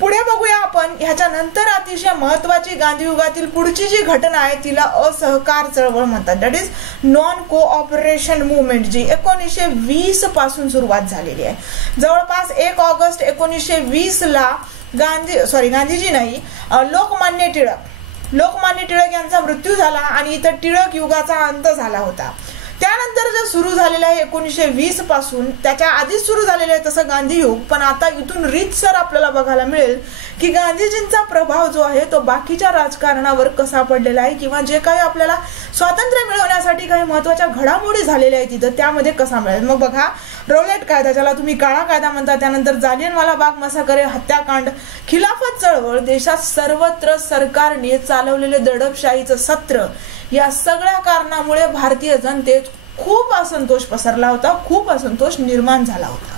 पुढे बघूया आपण. ह्याच्यानंतर अतिशय महत्वाची गांधी युगातील पुढची जी घटना आहे तिला असहकार चळवळ म्हणतात. That is non cooperation movement, जी 1920 पासून सुरुवात झालेली आहे. जवळपास 1 ऑगस्ट 1920 ला गांधीजी नाही, लोकमान्य टिळक यांचा मृत्यू झाला आणि इथं टिळक युगाचा अंत झाला होता. त्यानंतर जे सुरू झालेलं आहे 1920 पासून, त्याच्या आधीच सुरू झालेलं आहे तसं गांधी युग, पण आता इथून रीतसर आपल्याला बघायला मिळेल की गांधीजींचा प्रभाव जो आहे तो बाकीच्या राजकारणावर कसा पडलेला आहे किंवा जे काही आपल्याला स्वातंत्र्य मिळवण्यासाठी काही महत्वाच्या घडामोडी झालेल्या आहेत तिथं त्यामध्ये कसा मिळेल. मग बघा, रौलेट कायदा, ज्याला तुम्ही काळा कायदा म्हणता, त्यानंतर जालियनवाला बाग मसाकर हत्याकांड, खिलाफत चळवळ, देशात सर्वत्र सरकारने चालवलेले दडपशाहीचं सत्र, या सगळ्या कारणामुळे भारतीय जनतेत खूप असंतोष पसरला होता, खूप असंतोष निर्माण झाला होता.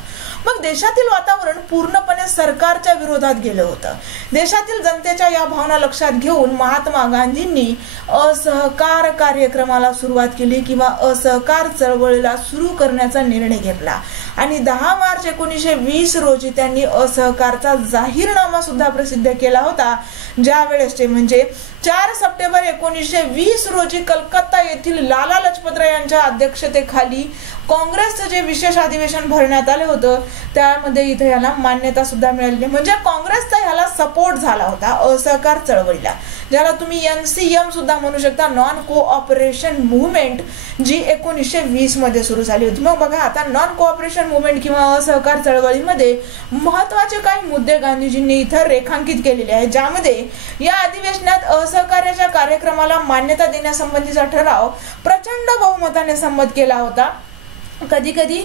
मग देशातील वातावरण पूर्णपणे सरकारच्या विरोधात गेलं होतं. देशातील जनतेच्या या भावना लक्षात घेऊन महात्मा गांधींनी असहकार कार्यक्रमाला सुरुवात केली किंवा असहकार चळवळीला सुरू करण्याचा निर्णय घेतला आणि 10 मार्च 1920 रोजी त्यांनी असहकारचा जाहीरनामा सुद्धा प्रसिद्ध केला होता. ज्या वेळेस म्हणजे 4 सप्टेंबर 1920 रोजी कलकत्ता येथील लाला लजपतराय यांच्या अध्यक्षतेखाली काँग्रेसचं जे विशेष अधिवेशन भरण्यात आलं होतं त्यामध्ये इथे याला मान्यता सुद्धा मिळाली. म्हणजे काँग्रेसचा ह्याला सपोर्ट झाला होता असहकार चळवळीला, ज्याला तुम्ही NCM सुद्धा म्हणू शकता, नॉन कोऑपरेशन मुवमेंट, जी 1920 मध्ये सुरू झाली होती. मग बघा, आता नॉन कोऑपरेशन मुवमेंट किंवा असहकार चळवळीमध्ये महत्वाचे काही मुद्दे गांधीजींनी इथं रेखांकित केलेले आहेत, ज्यामध्ये या अधिवेशनात असहकार्याच्या कार्यक्रमाला मान्यता देण्यासंबंधीचा ठराव प्रचंड बहुमताने संमत केला होता. कधी कधी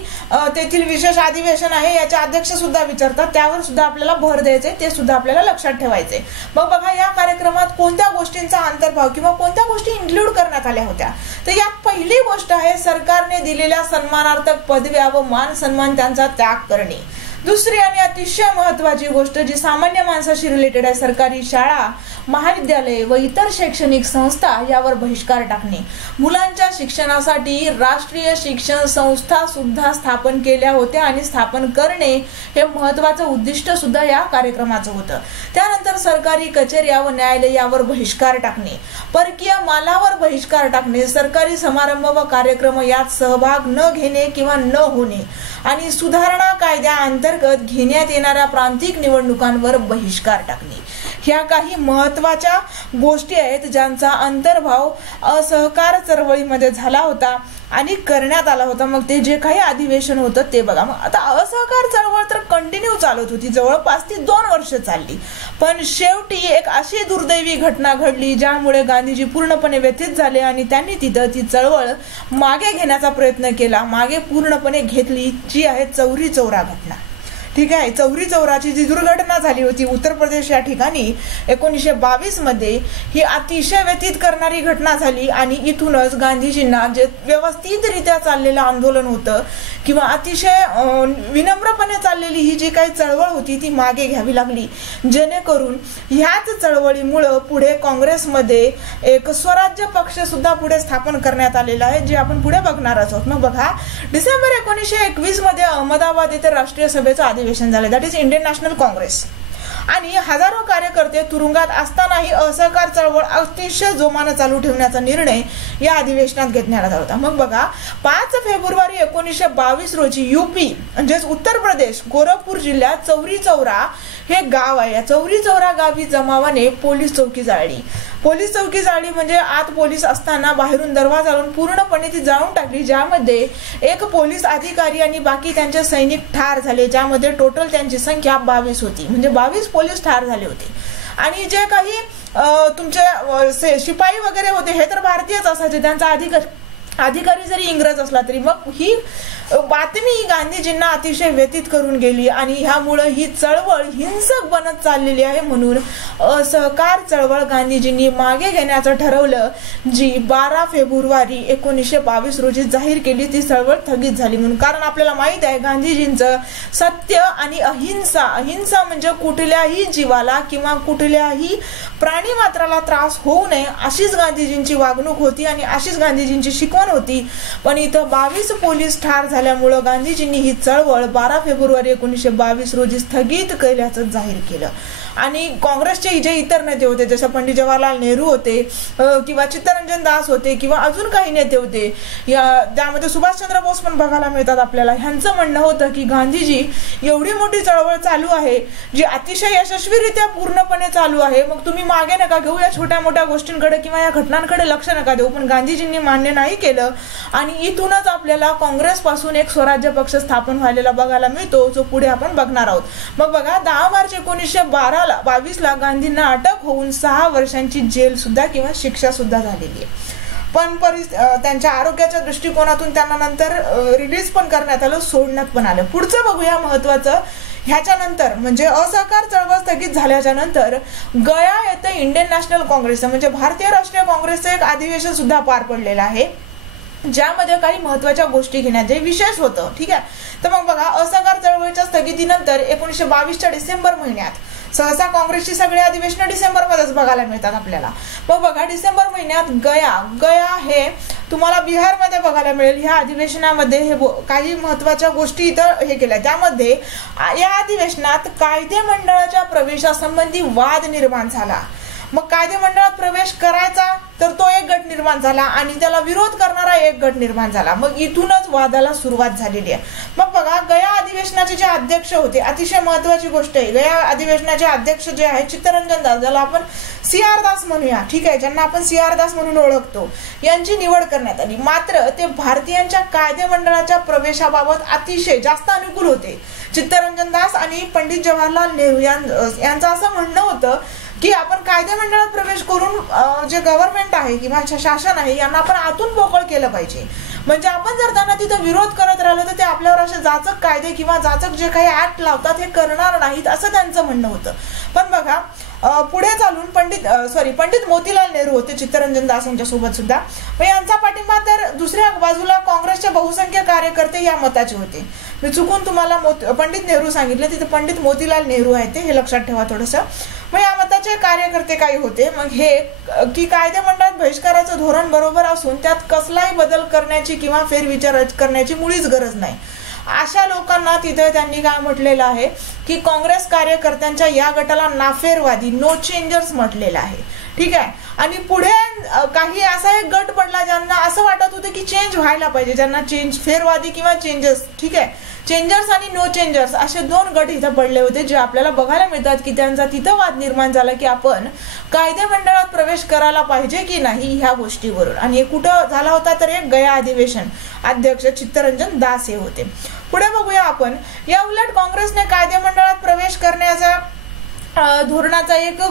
तेथील विशेष अधिवेशन आहे याचे अध्यक्ष सुद्धा विचारतात, त्यावर सुद्धा आपल्याला भर द्यायचे, ते सुद्धा आपल्याला लक्षात ठेवायचे. मग बघा, या कार्यक्रमात कोणत्या गोष्टींचा अंतर्भाव किंवा कोणत्या गोष्टी इन्क्लूड करण्यात आल्या होत्या. तर यात पहिली गोष्ट आहे सरकारने दिलेल्या सन्मानार्थक पदव्या व मान सन्मान त्यांचा त्याग करणे. दुसरी आणि अतिशय महत्वाची गोष्ट जी सामान्य माणसाशी रिलेटेड आहे, सरकारी शाळा, महाविद्यालय व इतर शैक्षणिक संस्था यावर बहिष्कार टाकणे. मुलांच्या शिक्षणासाठी राष्ट्रीय शिक्षण संस्था सुद्धा स्थापन केल्या होत्या आणि स्थापन करणे हे महत्वाचं उद्दिष्ट सुद्धा या कार्यक्रमाचं होतं. त्यानंतर सरकारी कचेऱ्या व न्यायालय यावर बहिष्कार टाकणे, परकीय मालावर बहिष्कार टाकणे, सरकारी समारंभ व कार्यक्रम यात सहभाग न घेणे किंवा न होणे आणि सुधारणा कायद्याअंतर्गत घेण्यात येणाऱ्या प्रांतिक निवडणुकांवर बहिष्कार टाकणे. ह्या काही महत्वाच्या गोष्टी आहेत ज्यांचा अंतर्भाव असहकार चळवळीमध्ये झाला होता आणि करण्यात आला होता. मग ते जे काही अधिवेशन होतं ते बघा. मग आता असहकार चळवळ तर कंटिन्यू चालत होती, जवळपास ती 2 वर्ष चालली, पण शेवटी एक अशी दुर्दैवी घटना घडली ज्यामुळे गांधीजी पूर्णपणे व्यथित झाले आणि त्यांनी तिथं ती चळवळ मागे घेण्याचा प्रयत्न केला, मागे पूर्णपणे घेतली, जी आहे चौरी चौरा घटना. ठीक आहे, चौरी चौराची जी दुर्घटना झाली होती उत्तर प्रदेश या ठिकाणी 1922 मध्ये, ही अतिशय व्यथित करणारी घटना झाली आणि इथूनच गांधीजींना जे व्यवस्थितरित्या चाललेलं आंदोलन होतं किंवा अतिशय विनम्रपणे चाललेली ही जी काही चळवळ होती ती मागे घ्यावी लागली, जेणेकरून ह्याच चळवळीमुळे पुढे काँग्रेसमध्ये एक स्वराज्य पक्ष सुद्धा पुढे स्थापन करण्यात आलेला आहे, जे आपण पुढे बघणार आहोत. मग बघा, डिसेंबर 1921 मध्ये अहमदाबाद येथे राष्ट्रीय सभेचं अधिवेशन झाले, that is Indian national Congress, आणि हजारो कार्यकर्ते तुरुंगात असतानाही असहकार चळवळ अतिशय जोमानं चालू ठेवण्याचा निर्णय या अधिवेशनात घेण्यात आला होता. मग बघा, 5 फेब्रुवारी 1922 रोजी यूपी म्हणजेच उत्तर प्रदेश गोरखपूर जिल्ह्यात चौरी चौरा हे गाव आहे. या चौरी चौरा गावी जमावाने पोलीस चौकी जाळली. पोलीस चौकी जाळली म्हणजे आत पोलीस असताना बाहेरून दरवाजा लावून पूर्णपणे ती जाळून टाकली, ज्यामध्ये एक पोलीस अधिकारी आणि बाकी त्यांचे सैनिक ठार झाले, ज्यामध्ये टोटल त्यांची संख्या 22 होती. म्हणजे 22 पोलीस ठार झाले होते. आणि जे काही तुमचे शिपाई वगैरे होते हे तर भारतीयच असायचे, त्यांचा अधिकारी जरी इंग्रज असला तरी मग ही बातमी गांधीजींना अतिशय व्यथित करून गेली आणि ह्यामुळे ही चळवळ हिंसक बनत चाललेली आहे. म्हणून असहकार चळवळ गांधीजींनी मागे घेण्याचं ठरवलं, जी 12 फेब्रुवारी 1922 रोजी जाहीर केली. ती चळवळ स्थगित झाली म्हणून. कारण आपल्याला माहित आहे गांधीजींचं सत्य आणि अहिंसा, अहिंसा म्हणजे कुठल्याही जीवाला किंवा कुठल्याही प्राणी मात्राला त्रास होऊ नये अशीच गांधीजींची वागणूक होती आणि अशीच गांधीजींची शिकवण होती. पण इथं 22 पोलीस ठार झाल्यामुळे गांधीजींनी ही चळवळ 12 फेब्रुवारी 1922 रोजी स्थगित केल्याचं जाहीर केलं. आणि काँग्रेसचे जे इतर नेते होते जसे पंडित जवाहरलाल नेहरू होते किंवा चित्तरंजन दास होते किंवा अजून काही नेते होते, त्यामध्ये सुभाषचंद्र बोस पण बघायला मिळतात आपल्याला. ह्यांचं म्हणणं होतं की गांधीजी एवढी मोठी चळवळ चालू आहे जी अतिशय यशस्वीरित्या पूर्णपणे चालू आहे, मग तुम्ही मागे नका घेऊ, या छोट्या मोठ्या गोष्टींकडे किंवा या घटनांकडे लक्ष नका देऊ. पण गांधीजींनी मान्य नाही केलं आणि इथूनच आपल्याला काँग्रेस पासून एक स्वराज्य पक्ष स्थापन व्हायला बघायला मिळतो, जो पुढे आपण बघणार आहोत. मग बघा 10 मार्च 1922 ला गांधींना अटक होऊन 6 वर्षांची जेल सुद्धा किंवा शिक्षा सुद्धा झालेली आहे. पण त्यांच्या आरोग्याच्या दृष्टिकोनातून त्यांना नंतर रिलीज पण करण्यात आलं, सोडण्यात पण आलं. पुढचं बघूया महत्वाचं. ह्याच्यानंतर म्हणजे असहकार चळवळ स्थगित झाल्याच्या नंतर गया येथे इंडियन नॅशनल काँग्रेसचं म्हणजे भारतीय राष्ट्रीय काँग्रेसचं एक अधिवेशन सुद्धा पार पडलेलं आहे, ज्यामध्ये काही महत्वाच्या गोष्टी घेण्याचे विशेष होतं. ठीक आहे. तर मग बघा असहकार चळवळीच्या स्थगितीनंतर 1922च्या डिसेंबर महिन्यात सहसा काँग्रेसची सगळी अधिवेशनं डिसेंबरमध्येच बघायला मिळतात आपल्याला. मग बघा डिसेंबर महिन्यात गया हे तुम्हाला बिहारमध्ये बघायला मिळेल. ह्या अधिवेशनामध्ये हे काही महत्वाच्या गोष्टी इथं हे केल्या. त्यामध्ये या अधिवेशनात कायदे मंडळाच्या प्रवेशासंबंधी वाद निर्माण झाला. मग कायदे मंडळात प्रवेश करायचा तर तो एक गट निर्माण झाला आणि त्याला विरोध करणारा एक गट निर्माण झाला. मग इथूनच वादाला सुरुवात झालेली आहे. मग बघा गया अधिवेशनाचे जे अध्यक्ष होते, अतिशय महत्वाची गोष्ट आहे, गया अधिवेशनाचे अध्यक्ष जे आहे चित्तरंजन दास, ज्याला आपण CR दास म्हणूया, ठीक आहे, ज्यांना आपण CR दास म्हणून ओळखतो, यांची निवड करण्यात आली. मात्र ते भारतीयांच्या कायदे मंडळाच्या प्रवेशाबाबत अतिशय जास्त अनुकूल होते. चित्तरंजन दास आणि पंडित जवाहरलाल नेहरू यांचं असं म्हणणं होतं की आपण कायदे मंडळात प्रवेश करून जे गव्हर्नमेंट आहे किंवा शासन आहे यांना आपण आतून मोकळ केलं पाहिजे. म्हणजे आपण जर त्यांना तिथं विरोध करत राहिलो तर ते आपल्यावर असे जाचक कायदे किंवा जाचक जे काही ऍक्ट लावतात हे करणार नाहीत असं त्यांचं म्हणणं होतं. पण बघा पुढे चालून पंडित मोतीलाल नेहरू होते चित्तरंजन दास यांच्या सोबत सुद्धा. मग यांचा पाठिंबा तर दुसऱ्या बाजूला काँग्रेसचे बहुसंख्य कार्यकर्ते या मताचे होते. मी चुकून तुम्हाला पंडित नेहरू सांगितले, तिथे पंडित मोतीलाल नेहरू आहेत, हे लक्षात ठेवा थोडंसं. मग या मताचे कार्यकर्ते काही होते मग हे की कायदे मंडळात बहिष्काराचं धोरण बरोबर असून त्यात कसलाही बदल करण्याची किंवा फेरविचार करण्याची मुळीच गरज नाही. अशा लोकांना तिथे त्यांनी काय म्हटलेलं आहे की काँग्रेस कार्यकर्त्यांच्या या गटाला नाफेरवादी, नो चेंजर्स म्हटलेलं आहे. ठीक आहे. आणि पुढे काही असा एक गट पडला ज्यांना असं वाटत होतं की चेंज व्हायला पाहिजे, ज्यांना चेंज, फेरवादी किंवा चेंजर्स, ठीक आहे, चेंजर्स आणि नो चेंजर्स असे 2 गट इथं पडले होते, जे आपल्याला बघायला मिळतात की त्यांचा तिथं वाद निर्माण झाला की आपण कायदे मंडळात प्रवेश करायला पाहिजे की नाही ह्या गोष्टीवरून. आणि हे कुठं झाला होता तर एक गया अधिवेशन, अध्यक्ष चित्तरंजन दास हे होते. पुढे बघूया आपण. या उलट काँग्रेसने कायदे मंडळात प्रवेश करण्याचा धोरणाचा एक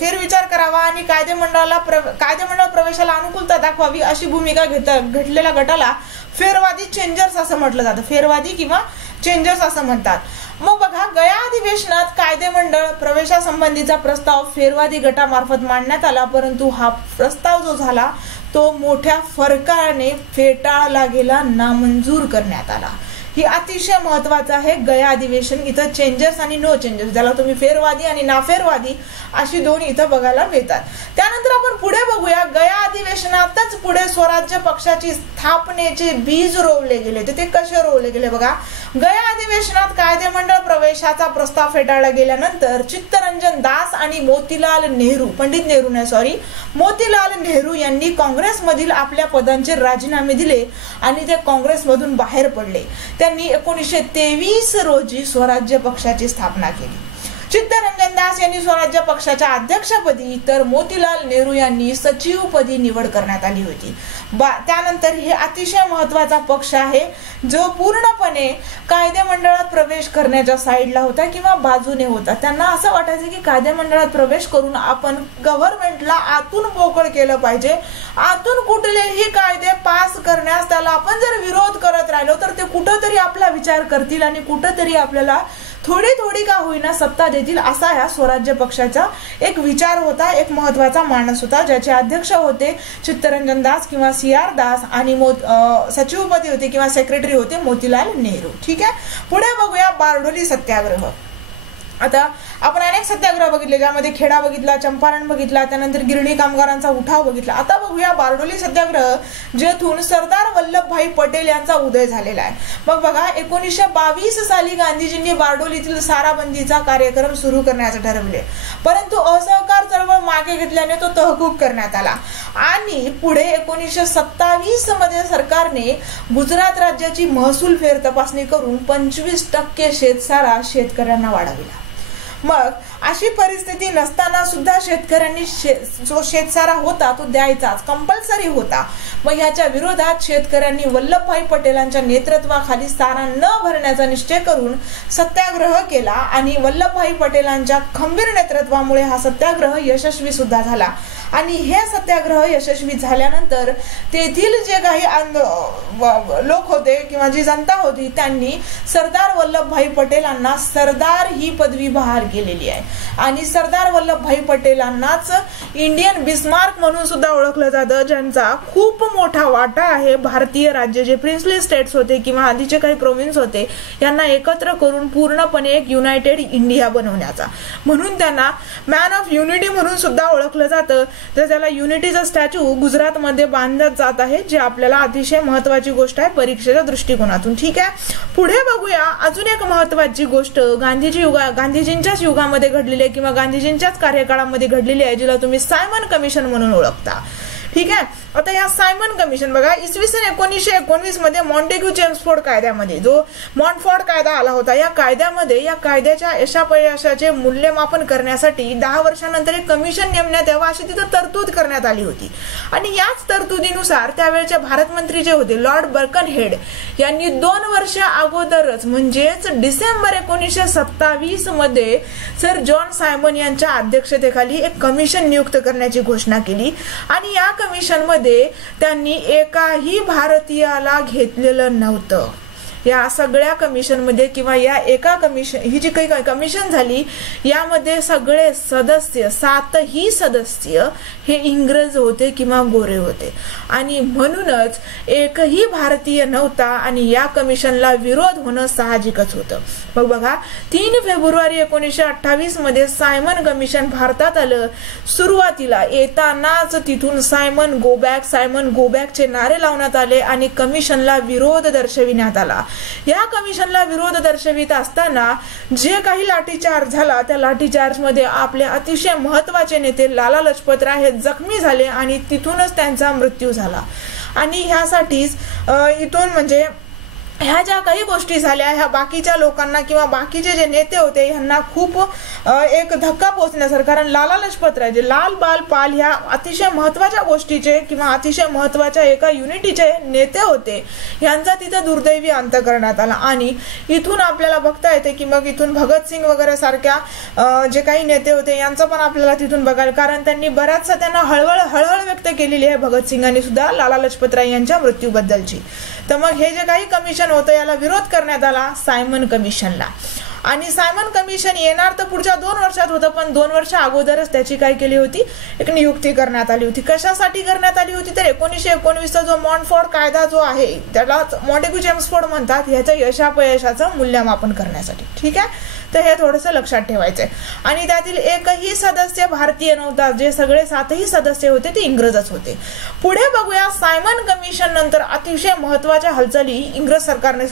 फेरविचार करावा आणि कायदे मंडळ प्रवेशाला अनुकूलता दाखवावी अशी भूमिका घेतलेल्या गटाला फेरवादी चेंजर्स असं म्हटलं जातं. फेरवादी किंवा चेंजर्स असं म्हणतात. मग बघा गया अधिवेशनात कायदे मंडळ प्रवेशासंबंधीचा प्रस्ताव फेरवादी गटामार्फत मांडण्यात आला, परंतु हा प्रस्ताव जो झाला तो मोठ्या फरकाने फेटाळला गेला, नामंजूर करण्यात आला. ही अतिशय महत्वाचं आहे. गया अधिवेशन इथं चेंजर्स आणि नो चेंजर्स, ज्याला तुम्ही फेरवादी आणि नाफेरवादी अशी 2 इथं बघायला मिळतात. त्यानंतर आपण पुढे बघूया. गया अधिवेशनातच पुढे स्वराज्य पक्षाची स्थापनेचे बीज रोवले गेले. ते कसे रोवले गेले बघा. गया अधिवेशनात कायदे मंडळ प्रवेशाचा प्रस्ताव फेटाळला गेल्यानंतर चित्तरंजन दास आणि मोतीलाल नेहरू, पंडित नेहरू नाही सॉरी, मोतीलाल नेहरू यांनी काँग्रेसमधील आपल्या पदांचे राजीनामे दिले आणि ते काँग्रेसमधून बाहेर पडले. त्यांनी 1923 रोजी स्वराज्य पक्षाची स्थापना केली. चित्तरंजन दास यांनी स्वराज्य पक्षाच्या अध्यक्षपदी तर मोतीलाल नेहरू यांनी सचिवपदी निवड करण्यात आली होती. त्यानंतर हे अतिशय महत्वाचा पक्ष आहे जो पूर्णपणे कायदेमंडळात प्रवेश करण्याच्या साईडला होता किंवा बाजूने होता. त्यांना असं वाटायचं की कायदेमंडळात प्रवेश करून आपण गव्हर्नमेंटला आतून पोकळ केलं पाहिजे, आतून कुठलेही कायदे पास करण्यास त्याला आपण जर विरोध करत राहिलो तर ते कुठंतरी आपला विचार करतील आणि कुठंतरी आपल्याला थोडी थोडी का होईना सत्ता देतील, असा या स्वराज्य पक्षाचा एक विचार होता, एक महत्वाचा माणूस होता ज्याचे अध्यक्ष होते चित्तरंजन दास किंवा CR दास आणि सचिवपदी होते किंवा सेक्रेटरी होते मोतीलाल नेहरू. ठीक आहे, पुढे बघूया बारडोली सत्याग्रह. आता आपण अनेक सत्याग्रह बघितले, ज्यामध्ये खेडा बघितला, चंपारण बघितला, त्यानंतर गिरणी कामगारांचा उठाव बघितला. आता बघूया बारडोली सत्याग्रह, जेथून सरदार वल्लभभाई पटेल यांचा उदय झालेला आहे. मग बघा 1922 साली गांधीजींनी बारडोलीतील साराबंदीचा कार्यक्रम सुरू करण्याचे ठरवले, परंतु असहकार चळवळ मागे घेतल्याने तो तहकूब करण्यात आला आणि पुढे 1927 मध्ये सरकारने गुजरात राज्याची महसूल फेर तपासणी करून 25% शेतसारा शेतकऱ्यांना वाढविला. मग अशी परिस्थिती नसताना सुद्धा शेतकऱ्यांनी जो शेतसारा होता तो द्यायचाच, कंपल्सरी होता. मग याच्या विरोधात शेतकऱ्यांनी वल्लभभाई पटेलांच्या नेतृत्वाखाली सारा न भरण्याचा निश्चय करून सत्याग्रह केला आणि वल्लभभाई पटेलांच्या खंबीर नेतृत्वामुळे हा सत्याग्रह यशस्वी सुद्धा झाला. आणि हे सत्याग्रह यशस्वी झाल्यानंतर तेथील जे काही लोक होते किंवा जी जनता होती त्यांनी सरदार वल्लभभाई पटेलांना सरदार ही पदवी बहाल केलेली आहे आणि सरदार वल्लभभाई पटेलांनाच इंडियन बिस्मार्क म्हणून सुद्धा ओळखलं जातं, ज्यांचा खूप मोठा वाटा आहे भारतीय राज्य जे प्रिन्सली स्टेट्स होते किंवा आधीचे काही प्रोव्हिन्स होते यांना एकत्र करून पूर्णपणे एक युनायटेड इंडिया बनवण्याचा. म्हणून त्यांना मॅन ऑफ युनिटी म्हणून सुद्धा ओळखलं जातं. तर त्याला युनिटीचा स्टॅच्यू गुजरातमध्ये बांधण्यात जात आहे, जे आपल्याला अतिशय महत्वाची गोष्ट आहे परीक्षेच्या दृष्टिकोनातून. ठीक आहे, पुढे बघूया अजून एक महत्वाची गोष्ट गांधीजींच्याच युगामध्ये घडलेली आहे किंवा गांधीजींच्याच कार्यकाळामध्ये घडलेली आहे, जिला तुम्ही सायमन कमिशन म्हणून ओळखता. ठीक आहे, आता या सायमन कमिशन बघा, इसवी सन 1919 मध्ये मॉन्टेग्यू चेम्सफोर्ड कायद्यामध्ये जो मॉन्टफोर्ड कायदा आला होता, या कायद्यामध्ये या कायद्याच्या यशापयशाचे मूल्यमापन करण्यासाठी 10 वर्षानंतर एक कमिशन नेमण्यात यावं अशी तिथं तरतूद करण्यात आली होती. आणि याच तरतुदीनुसार त्यावेळेचे भारत मंत्री जे होते लॉर्ड बर्कनहेड यांनी 2 वर्ष अगोदरच म्हणजेच डिसेंबर 1927 मध्ये सर जॉन सायमन यांच्या अध्यक्षतेखाली एक कमिशन नियुक्त करण्याची घोषणा केली आणि या कमिशन मध्ये त्यांनी एकाही भारतीयाला घेतलेलं नव्हतं. या सगळ्या कमिशन मध्ये किंवा या एका कमिशन ही जी काही कमिशन झाली यामध्ये सगळे सदस्य 7ही सदस्य हे इंग्रज होते किंवा गोरे होते आणि म्हणूनच एकही भारतीय नव्हता आणि या कमिशनला विरोध होणं साहजिकच होतं. मग बघा 3 फेब्रुवारी 1928 मध्ये सायमन कमिशन भारतात आलं. सुरुवातीला येतानाच तिथून सायमन गो बॅक चे नारे लावण्यात आले आणि कमिशनला विरोध दर्शविण्यात आला. या कमिशनला विरोध दर्शवित असताना जे काही लाठीचार्ज झाला त्या लाठीचार्ज मध्ये आपले अतिशय महत्वाचे नेते लाला लजपत राय हे जखमी झाले आणि तिथूनच त्यांचा मृत्यू झाला. आणि ह्यासाठीच इथून म्हणजे ह्या ज्या काही गोष्टी झाल्या ह्या बाकीच्या लोकांना किंवा बाकीचे जे नेते होते ह्यांना खूप एक धक्का पोहोचण्यासारखं, कारण लाला लजपत राय जे लाल बाल पाल ह्या अतिशय महत्वाच्या गोष्टीचे किंवा अतिशय महत्वाच्या एका युनिटीचे नेते होते, यांचा तिथे दुर्दैवी अंत करण्यात आला. आणि इथून आपल्याला बघता येते की मग इथून भगतसिंग वगैरे सारख्या जे काही नेते होते यांचं पण आपल्याला तिथून बघायला, कारण त्यांनी बराचसा त्यांना हळहळ व्यक्त केलेली आहे भगतसिंगांनी सुद्धा लाला लजपत राय यांच्या मृत्यूबद्दलची. तर मग हे जे काही कमिशन होतं याला विरोध करण्यात आला सायमन कमिशनला. आणि सायमन कमिशन येणार तर पुढच्या 2 वर्षात होतं, पण 2 वर्ष अगोदरच त्याची काय केली होती, एक नियुक्ती करण्यात आली होती. कशासाठी करण्यात आली होती तर 1919चा जो मॉन्टफोर्ड कायदा जो आहे त्याला मॉन्टेग्यू चेम्सफोर्ड म्हणतात, ह्याच्या यशापयशाचं मूल्यमापन करण्यासाठी. ठीक आहे, तर हे थोडंसं लक्षात ठेवायचंय. आणि त्यातील एकही सदस्य भारतीय नव्हता, जे सगळे 7ही सदस्य होते ते इंग्रजच होते. पुढे बघूया सायमन कमिशन नंतर अतिशय महत्वाच्या हालचाली इंग्रज सरकारने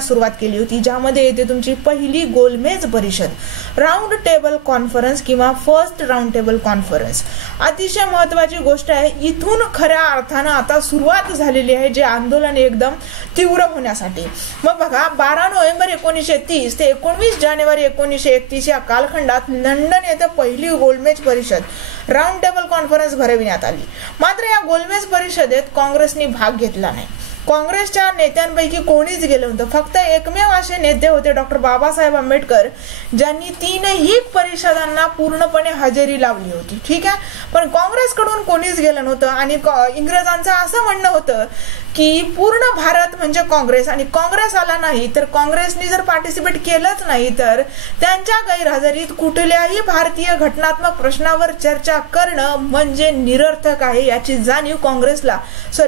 सुरुवात केली होती, ज्यामध्ये येते तुमची पहिली पहिली गोलमेज परिषद, राऊंड टेबल कॉन्फरन्स किंवा फर्स्ट राऊंड टेबल कॉन्फरन्स. अतिशय महत्वाची गोष्ट आहे. इथून खऱ्या अर्थानं आता सुरुवात झालेली आहे जे आंदोलन एकदम तीव्र होण्यासाठी. मग बघा, 12 नोव्हेंबर 1930 ते 19 जानेवारी 1931 या कालखंडात लंडन येथे पहिली गोलमेज परिषद, राऊंड टेबल कॉन्फरन्स भरविण्यात आली. मात्र या गोलमेज परिषदेत काँग्रेसने भाग घेतला नाही. काँग्रेसच्या नेत्यांपैकी कोणीच गेलं नव्हतं. फक्त एकमेव असे नेते होते डॉक्टर बाबासाहेब आंबेडकर, ज्यांनी 3ही परिषदांना पूर्णपणे हजेरी लावली होती. ठीक आहे, पण काँग्रेसकडून कोणीच गेलं नव्हतं. आणि इंग्रजांचं असं म्हणणं होतं की पूर्ण भारत म्हणजे काँग्रेस, आणि काँग्रेस आला नाही तर, काँग्रेसनी जर पार्टिसिपेट केलंच नाही तर त्यांच्या गैरहजेरीत कुठल्याही भारतीय घटनात्मक प्रश्नावर चर्चा करणं म्हणजे निरर्थक आहे, याची जाणीव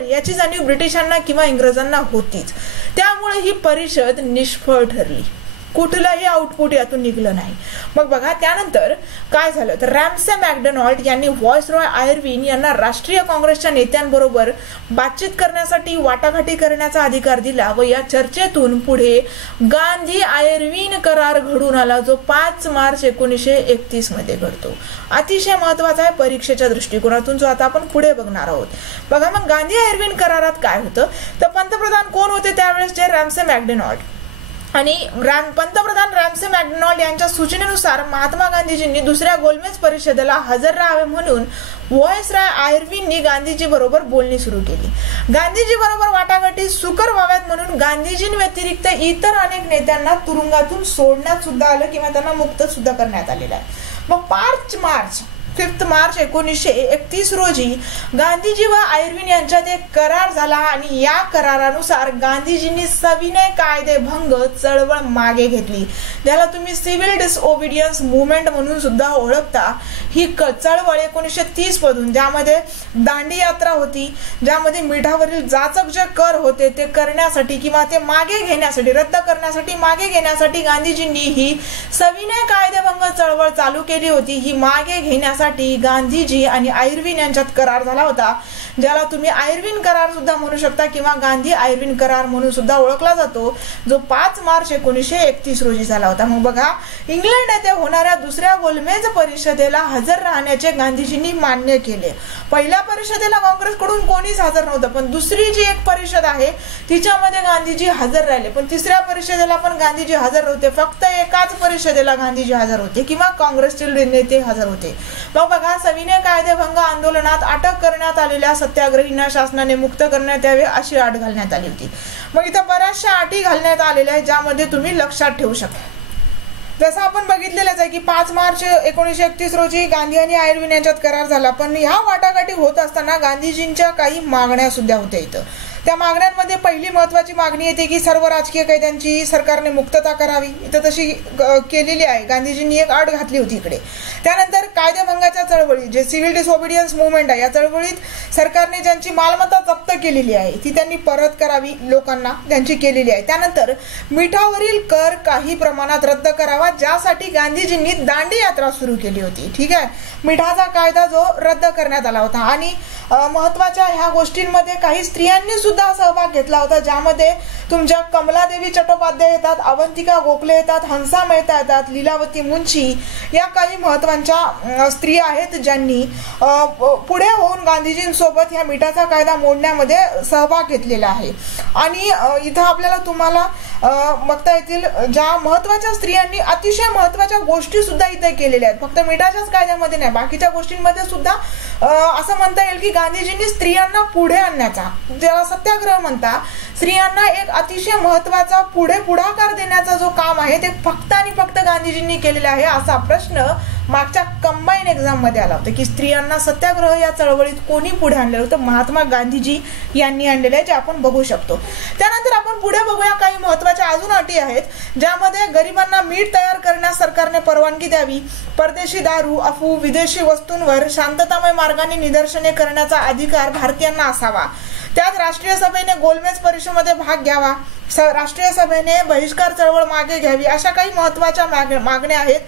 याची जाणीव ब्रिटिशांना किंवा इंग्रजांना होतीच. त्यामुळे ही परिषद निष्फळ ठरली. कुठलंही आउटपुट यातून निघलं नाही. मग बघा, त्यानंतर काय झालं तर रॅम्से मॅकडोनाल्ड यांनी व्हाईसरॉय आयर्विन यांना राष्ट्रीय काँग्रेसच्या नेत्यांबरोबर बातचीत करण्यासाठी वाटाघाटी करण्याचा अधिकार दिला व या चर्चेतून पुढे गांधी आयर्विन करार घडून आला, जो 5 मार्च 1931 मध्ये घडतो. अतिशय महत्वाचा आहे परीक्षेच्या दृष्टिकोनातून, जो आता आपण पुढे बघणार आहोत. बघा, मग गांधी आयर्विन करारात काय होतं तर पंतप्रधान कोण होते त्यावेळेस, रॅम्से मॅकडोनाल्ड. आणि पंतप्रधान रॅम्से मॅकडोनाल्ड यांच्या सूचनेनुसार महात्मा गांधीजींनी दुसऱ्या गोलमेज परिषदेला हजर राहावे म्हणून व्हाईसरॉय आयर्विननी गांधीजी बरोबर बोलणी सुरू केली. गांधीजी बरोबर वाटाघाटी सुकर व्हाव्यात म्हणून गांधीजींव्यतिरिक्त इतर अनेक नेत्यांना तुरुंगातून सोडण्यात सुद्धा आलं किंवा त्यांना मुक्त सुद्धा करण्यात आलेलं आहे. मग 5 मार्च 1931 रोजी गांधीजी व आयर्विन यांच्यात एक करार झाला आणि या करारानुसार गांधीजींनी सविनय कायदेभंग चळवळ मागे घेतली, ज्याला तुम्ही सिव्हिल डिसओबिडियन्स मुवमेंट म्हणून सुद्धा ओळखता. ही चळवळ 1930 पासून, ज्यामध्ये दांडी यात्रा होती, ज्यामध्ये मिठावरील जाचक जे कर होते ते करण्यासाठी किंवा ते मागे घेण्यासाठी, रद्द करण्यासाठी, मागे घेण्यासाठी गांधीजींनी ही सविनय कायदेभंग चळवळ चालू केली होती. ही मागे घेण्यासाठी गांधीजी आणि आयर्विन यांच्यात करार झाला होता, ज्याला तुम्ही आयर्विन करार सुद्धा म्हणू शकता किंवा गांधी आयर्विन करार म्हणून सुद्धा ओळखला जातो, जो 5 मार्च 1931 रोजी झाला होता. मग बघा, इंग्लंड येथे होणाऱ्या दुसऱ्या गोलमेज परिषदेला हजर राहण्याचे गांधीजींनी मान्य केले. पहिल्या परिषदेला काँग्रेसकडून कोणीच हजर नव्हतं, पण दुसरी जी एक परिषद आहे तिच्यामध्ये गांधीजी हजर राहिले. पण तिसऱ्या परिषदेला पण गांधीजी हजर होते. फक्त एकाच परिषदेला गांधीजी हजर होते किंवा काँग्रेसचे नेते हजर होते. मग बघा, सविनय कायदेभंग आंदोलनात अटक करण्यात आलेल्या सत्याग्रहींना शासनाने मुक्त करण्यात यावे अशी अट घालण्यात आली होती. मग इथं बऱ्याचशा अटी घालण्यात आलेल्या आहेत, ज्यामध्ये तुम्ही लक्षात ठेवू शकता. जसं आपण बघितलेलंच आहे की 5 मार्च 1931 रोजी गांधी आणि आयर्विन यांच्यात करार झाला, पण ह्या वाटाघाटी होत असताना गांधीजींच्या काही मागण्या सुद्धा होत्या इथं. त्या मागण्यांमध्ये पहिली महत्वाची मागणी येते की सर्व राजकीय कैद्यांची सरकारने मुक्तता करावी. इथं तशी केलेली आहे, गांधीजींनी एक अट घातली होती इकडे. त्यानंतर कायदेभंगाच्या चळवळी, जे सिव्हिल डिसओबिडियन्स मुवमेंट आहे, या चळवळीत सरकारने ज्यांची मालमत्ता जप्त केलेली आहे ती त्यांनी परत करावी लोकांना, त्यांची केलेली आहे. त्यानंतर मिठावरील कर काही प्रमाणात रद्द करावा, ज्यासाठी गांधीजींनी दांडी यात्रा सुरू केली होती. ठीक आहे, मिठाचा कायदा जो रद्द करण्यात आला होता. आणि महत्वाच्या ह्या गोष्टींमध्ये काही स्त्रियांनी सुद्धा सहभाग घेतला होता, ज्यामध्ये तुमच्या कमलादेवी चट्टोपाध्याय येतात, अवंतिका गोखले येतात, हंसा मेहता येतात, लीलावती मुंशी, या काही महत्वाच्या स्त्रिया आहेत ज्यांनी पुढे होऊन गांधीजींसोबत ह्या मिठाचा कायदा मोडण्यामध्ये सहभाग घेतलेला आहे. आणि इथं आपल्याला तुम्हाला बघता येतील ज्या महत्वाच्या स्त्रियांनी अतिशय महत्वाच्या गोष्टी सुद्धा इथे केलेल्या आहेत. फक्त मिठाच्याच कायद्यामध्ये नाही, बाकीच्या गोष्टींमध्ये सुद्धा असं म्हणता येईल की गांधीजींनी स्त्रियांना पुढे आणण्याचा, ज्याला सत्याग्रह म्हणता, स्त्रियांना एक अतिशय महत्वाचा पुढाकार देण्याचा जो काम आहे ते फक्त आणि फक्त गांधीजींनी केलेला आहे. असा प्रश्न मागच्या कंबाईन एक्झाम मध्ये आला होता की स्त्रियांना सत्याग्रह या चळवळीत कोणी पुढे आणलेलं होतं. महात्मा गांधीजी यांनी आणलेलं आहे, जे आपण बघू शकतो. त्यानंतर आपण पुढे बघूया काही महत्वाच्या अजून अटी आहेत, ज्यामध्ये गरिबांना मीठ तयार करण्यास सरकारने परवानगी द्यावी, परदेशी दारू, अफू, विदेशी वस्तूंवर शांततामय मार्गाने निदर्शने करण्याचा अधिकार भारतीयांना असावा. त्यात राष्ट्रीय सभेने गोलमेज परिषदेमध्ये भाग घ्यावा, राष्ट्रीय सभेने बहिष्कार चळवळ मागे घ्यावी, अशा काही महत्वाच्या मागण्या आहेत.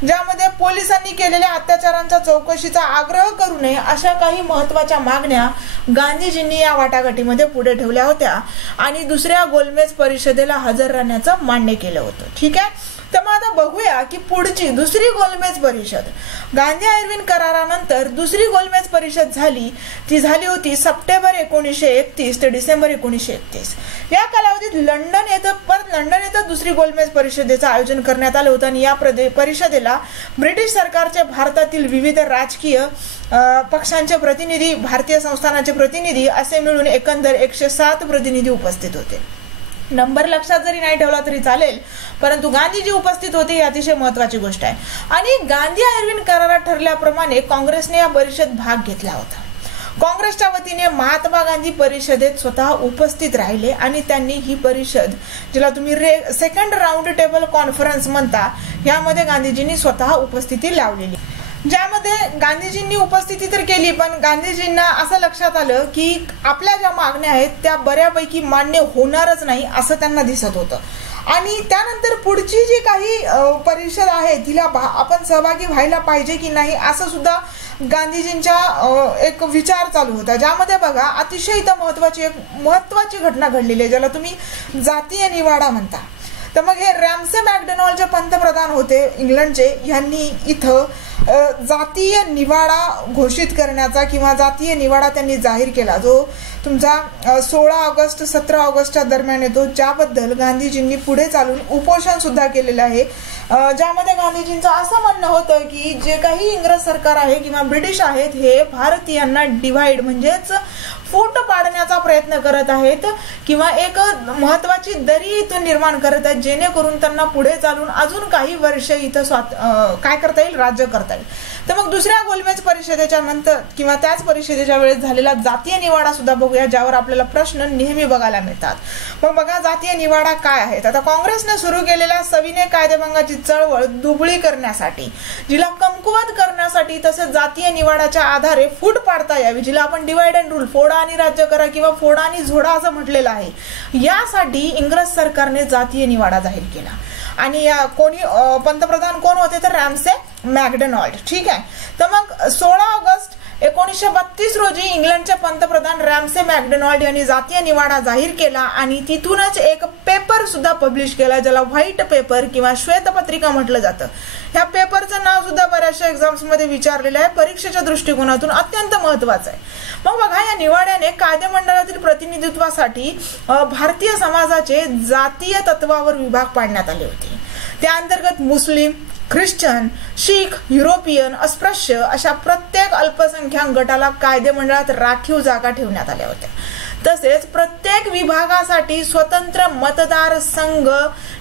ज्यामध्ये पोलिसांनी केलेल्या अत्याचारांच्या चौकशीचा आग्रह करू नये, अशा काही महत्वाच्या मागण्या गांधीजींनी या वाटाघाटीमध्ये पुढे ठेवल्या होत्या आणि दुसऱ्या गोलमेज परिषदेला हजर राहण्याचं मान्य केलं होतं. ठीक आहे, तर मग आता बघूया की पुढची दुसरी गोलमेज परिषद, गांधी आयर्विन करारानंतर दुसरी गोलमेज परिषद झाली, ती झाली होती सप्टेंबर 1931 ते डिसेंबर 1931. या कालावधीत लंडन येथे दुसरी गोलमेज परिषदेचं आयोजन करण्यात आलं होतं आणि या परिषदेला ब्रिटिश सरकारचे भारतातील विविध राजकीय पक्षांचे प्रतिनिधी, भारतीय संस्थानाचे प्रतिनिधी असे मिळून एकंदर 107 प्रतिनिधी उपस्थित होते. नंबर लक्षात जरी नाही ठेवला तरी चालेल, परंतु गांधीजी उपस्थित होते ही अतिशय महत्वाची गोष्ट आहे. आणि गांधी आयर्विन करारात ठरल्याप्रमाणे काँग्रेसने या परिषदेत भाग घेतला होता. काँग्रेसच्या वतीने महात्मा गांधी परिषदेत स्वतः उपस्थित राहिले आणि त्यांनी ही परिषद, जिला तुम्ही सेकंड राऊंड टेबल कॉन्फरन्स म्हणता, यामध्ये गांधीजींनी स्वतः उपस्थिती लावलेली, ज्यामध्ये गांधीजींनी उपस्थिती तर केली, पण गांधीजींना असं लक्षात आलं की आपल्या ज्या मागण्या आहेत त्या बऱ्यापैकी मान्य होणारच नाही असं त्यांना दिसत होतं. आणि त्यानंतर पुढची जी काही परिषद आहे तिला आपण सहभागी व्हायला पाहिजे की नाही असं सुद्धा गांधीजींच्या एक विचार चालू होता, ज्यामध्ये बघा अतिशय महत्वाची घटना घडलेली आहे, ज्याला तुम्ही जातीय निवाडा म्हणता. तर मग हे रॅमसे मॅकडोनाल्ड जे पंतप्रधान होते इंग्लंडचे, यांनी इथं जातीय निवाडा घोषित करण्याचा किंवा जातीय निवाडा त्यांनी जाहीर केला, जो तुमचा 16 ऑगस्ट 17 ऑगस्टच्या दरम्यान येतो, ज्याबद्दल गांधीजींनी पुढे चालून उपोषण सुद्धा केलेलं आहे, ज्यामध्ये गांधीजींचं असं म्हणणं होतं की जे काही इंग्रज सरकार आहे किंवा ब्रिटिश आहेत हे भारतीयांना डिव्हाइड म्हणजेच फूट पाडण्याचा प्रयत्न करत आहेत किंवा एक महत्वाची दरी इथून निर्माण करत आहेत, जेणेकरून त्यांना पुढे चालून अजून काही वर्ष इथं काय करता येईल, राज्य करता येईल. तर मग दुसऱ्या गोलमेज परिषदेच्या नंतर किंवा त्याच परिषदेच्या वेळेस झालेला जातीय निवाडा सुद्धा बघूया, ज्यावर आपल्याला प्रश्न नेहमी बघायला मिळतात. मग बघा जातीय निवाडा काय आहेत. आता काँग्रेसने सुरू केलेल्या सविनय कायदेभंगाची चळवळ दुबळी करण्यासाठी, जिला कमकुवत करण्यासाठी, तसेच जातीय निवाडाच्या आधारे फूट पाडता यावी, जिला आपण डिवाइड अँड रूल, फोडा आणि राज्य करा किंवा फोडा आणि झोडा असं म्हटलेलं आहे, यासाठी इंग्रज सरकारने जातीय निवाडा जाहीर केला. आणि कोणी पंतप्रधान कोण होते तर रॅमसे मॅकडोनाल्ड. ठीक आहे. तर मग 16 ऑगस्ट 1932 रोजी इंग्लंडचे पंतप्रधान रॅमसे मॅकडोनाल्ड यांनी जातीय निवाडा जाहीर केला आणि तिथूनच एक पेपर सुद्धा पब्लिश केला, ज्याला व्हाईट पेपर किंवा श्वेतपत्रिका म्हटलं जातं. ह्या पेपरचं नाव सुद्धा बऱ्याचशा एक्झाम्स मध्ये विचारलेलं आहे, परीक्षेच्या दृष्टिकोनातून अत्यंत महत्वाचं आहे. मग बघा, या निवाड्याने कायदेमंडळातील प्रतिनिधित्वासाठी भारतीय समाजाचे जातीय तत्वावर विभाग पाडण्यात आले होते. त्या अंतर्गत मुस्लिम, ख्रिश्चन, शीख, युरोपियन, अस्पृश्य अशा प्रत्येक अल्पसंख्याक गटाला कायदेमंडळात राखीव जागा ठेवण्यात आल्या होत्या. तसेच प्रत्येक विभागासाठी स्वतंत्र मतदार संघ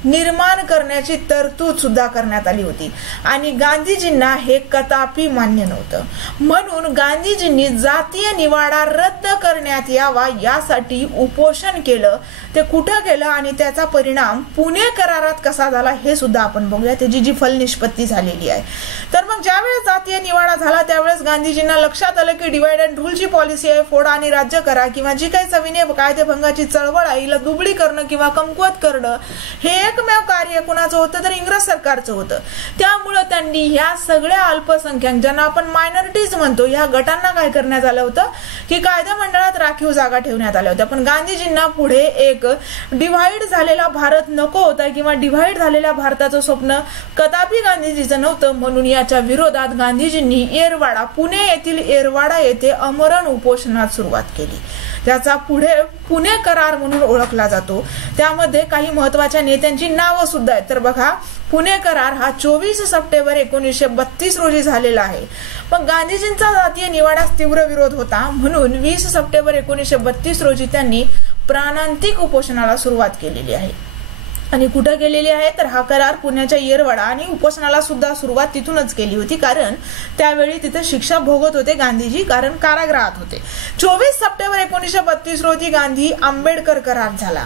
निर्माण करण्याची तरतूद सुद्धा करण्यात आली होती आणि गांधीजींना हे कदापि मान्य नव्हतं. म्हणून गांधीजींनी जातीय निवाडा रद्द करण्यात यावा यासाठी उपोषण केलं. ते कुठं केलं आणि त्याचा परिणाम पुणे करारात कसा झाला हे सुद्धा आपण बघूया, त्याची जी फलनिष्पत्ती झालेली आहे. तर मग ज्यावेळेस जातीय निवाडा झाला त्यावेळेस गांधीजींना लक्षात आलं की डिवाइड अँड रूलची पॉलिसी आहे, फोडा आणि राज्य करा किंवा जी काही सविनय कायदेभंगाची चळवळ आहे हिला दुबळी करणं किंवा कमकुवत करणं हे एकमेव कार्य कुणाचं होतं तर इंग्रज सरकारचं होतं. त्यामुळे त्यांनी ह्या सगळ्या अल्पसंख्याक, ज्यांना आपण मायनॉरिटीज म्हणतो, ह्या गटांना काय करण्यात आलं होतं की कायदेमंडळात राखीव जागा ठेवण्यात आल्या होत्या. पण गांधीजींना पुढे एक डिव्हाइड झालेला भारत नको होता किंवा डिव्हाइड झालेल्या भारताचं स्वप्न कदापि गांधीजीचं नव्हतं. म्हणून याच्या विरोधात गांधीजींनी येरवाडा, पुणे येथील येरवाडा येथे आमरण उपोषणास सुरुवात केली, ज्याचा पुढे पुणे करार म्हणून ओळखला जातो. त्यामध्ये काही महत्वाच्या नेत्यांची नावं सुद्धा आहेत. तर बघा, पुणे करार हा 24 सप्टेंबर 1932 रोजी झालेला आहे. पण गांधीजींचा जातीय निवाड्यास तीव्र विरोध होता, म्हणून 20 सप्टेंबर 1932 रोजी त्यांनी प्राणांतिक उपोषणाला सुरुवात केलेली आहे. आणि कुठं केलेली आहे तर हा करार पुण्याच्या येरवाडा, आणि उपोषणाला सुद्धा सुरुवात तिथूनच केली होती, कारण त्यावेळी तिथे शिक्षा भोगत होते गांधीजी, कारण कारागृहात होते. 24 सप्टेंबर 1932 रोजी गांधी आंबेडकर करार झाला,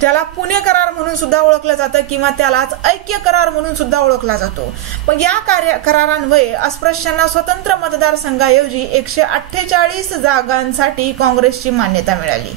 त्याला पुणे करार म्हणून सुद्धा ओळखलं जातं किंवा त्यालाच ऐक्य करार म्हणून सुद्धा ओळखला जातो. मग या करारान्वये अस्पृश्यांना स्वतंत्र मतदारसंघाऐवजी 148 जागांसाठी काँग्रेसची मान्यता मिळाली.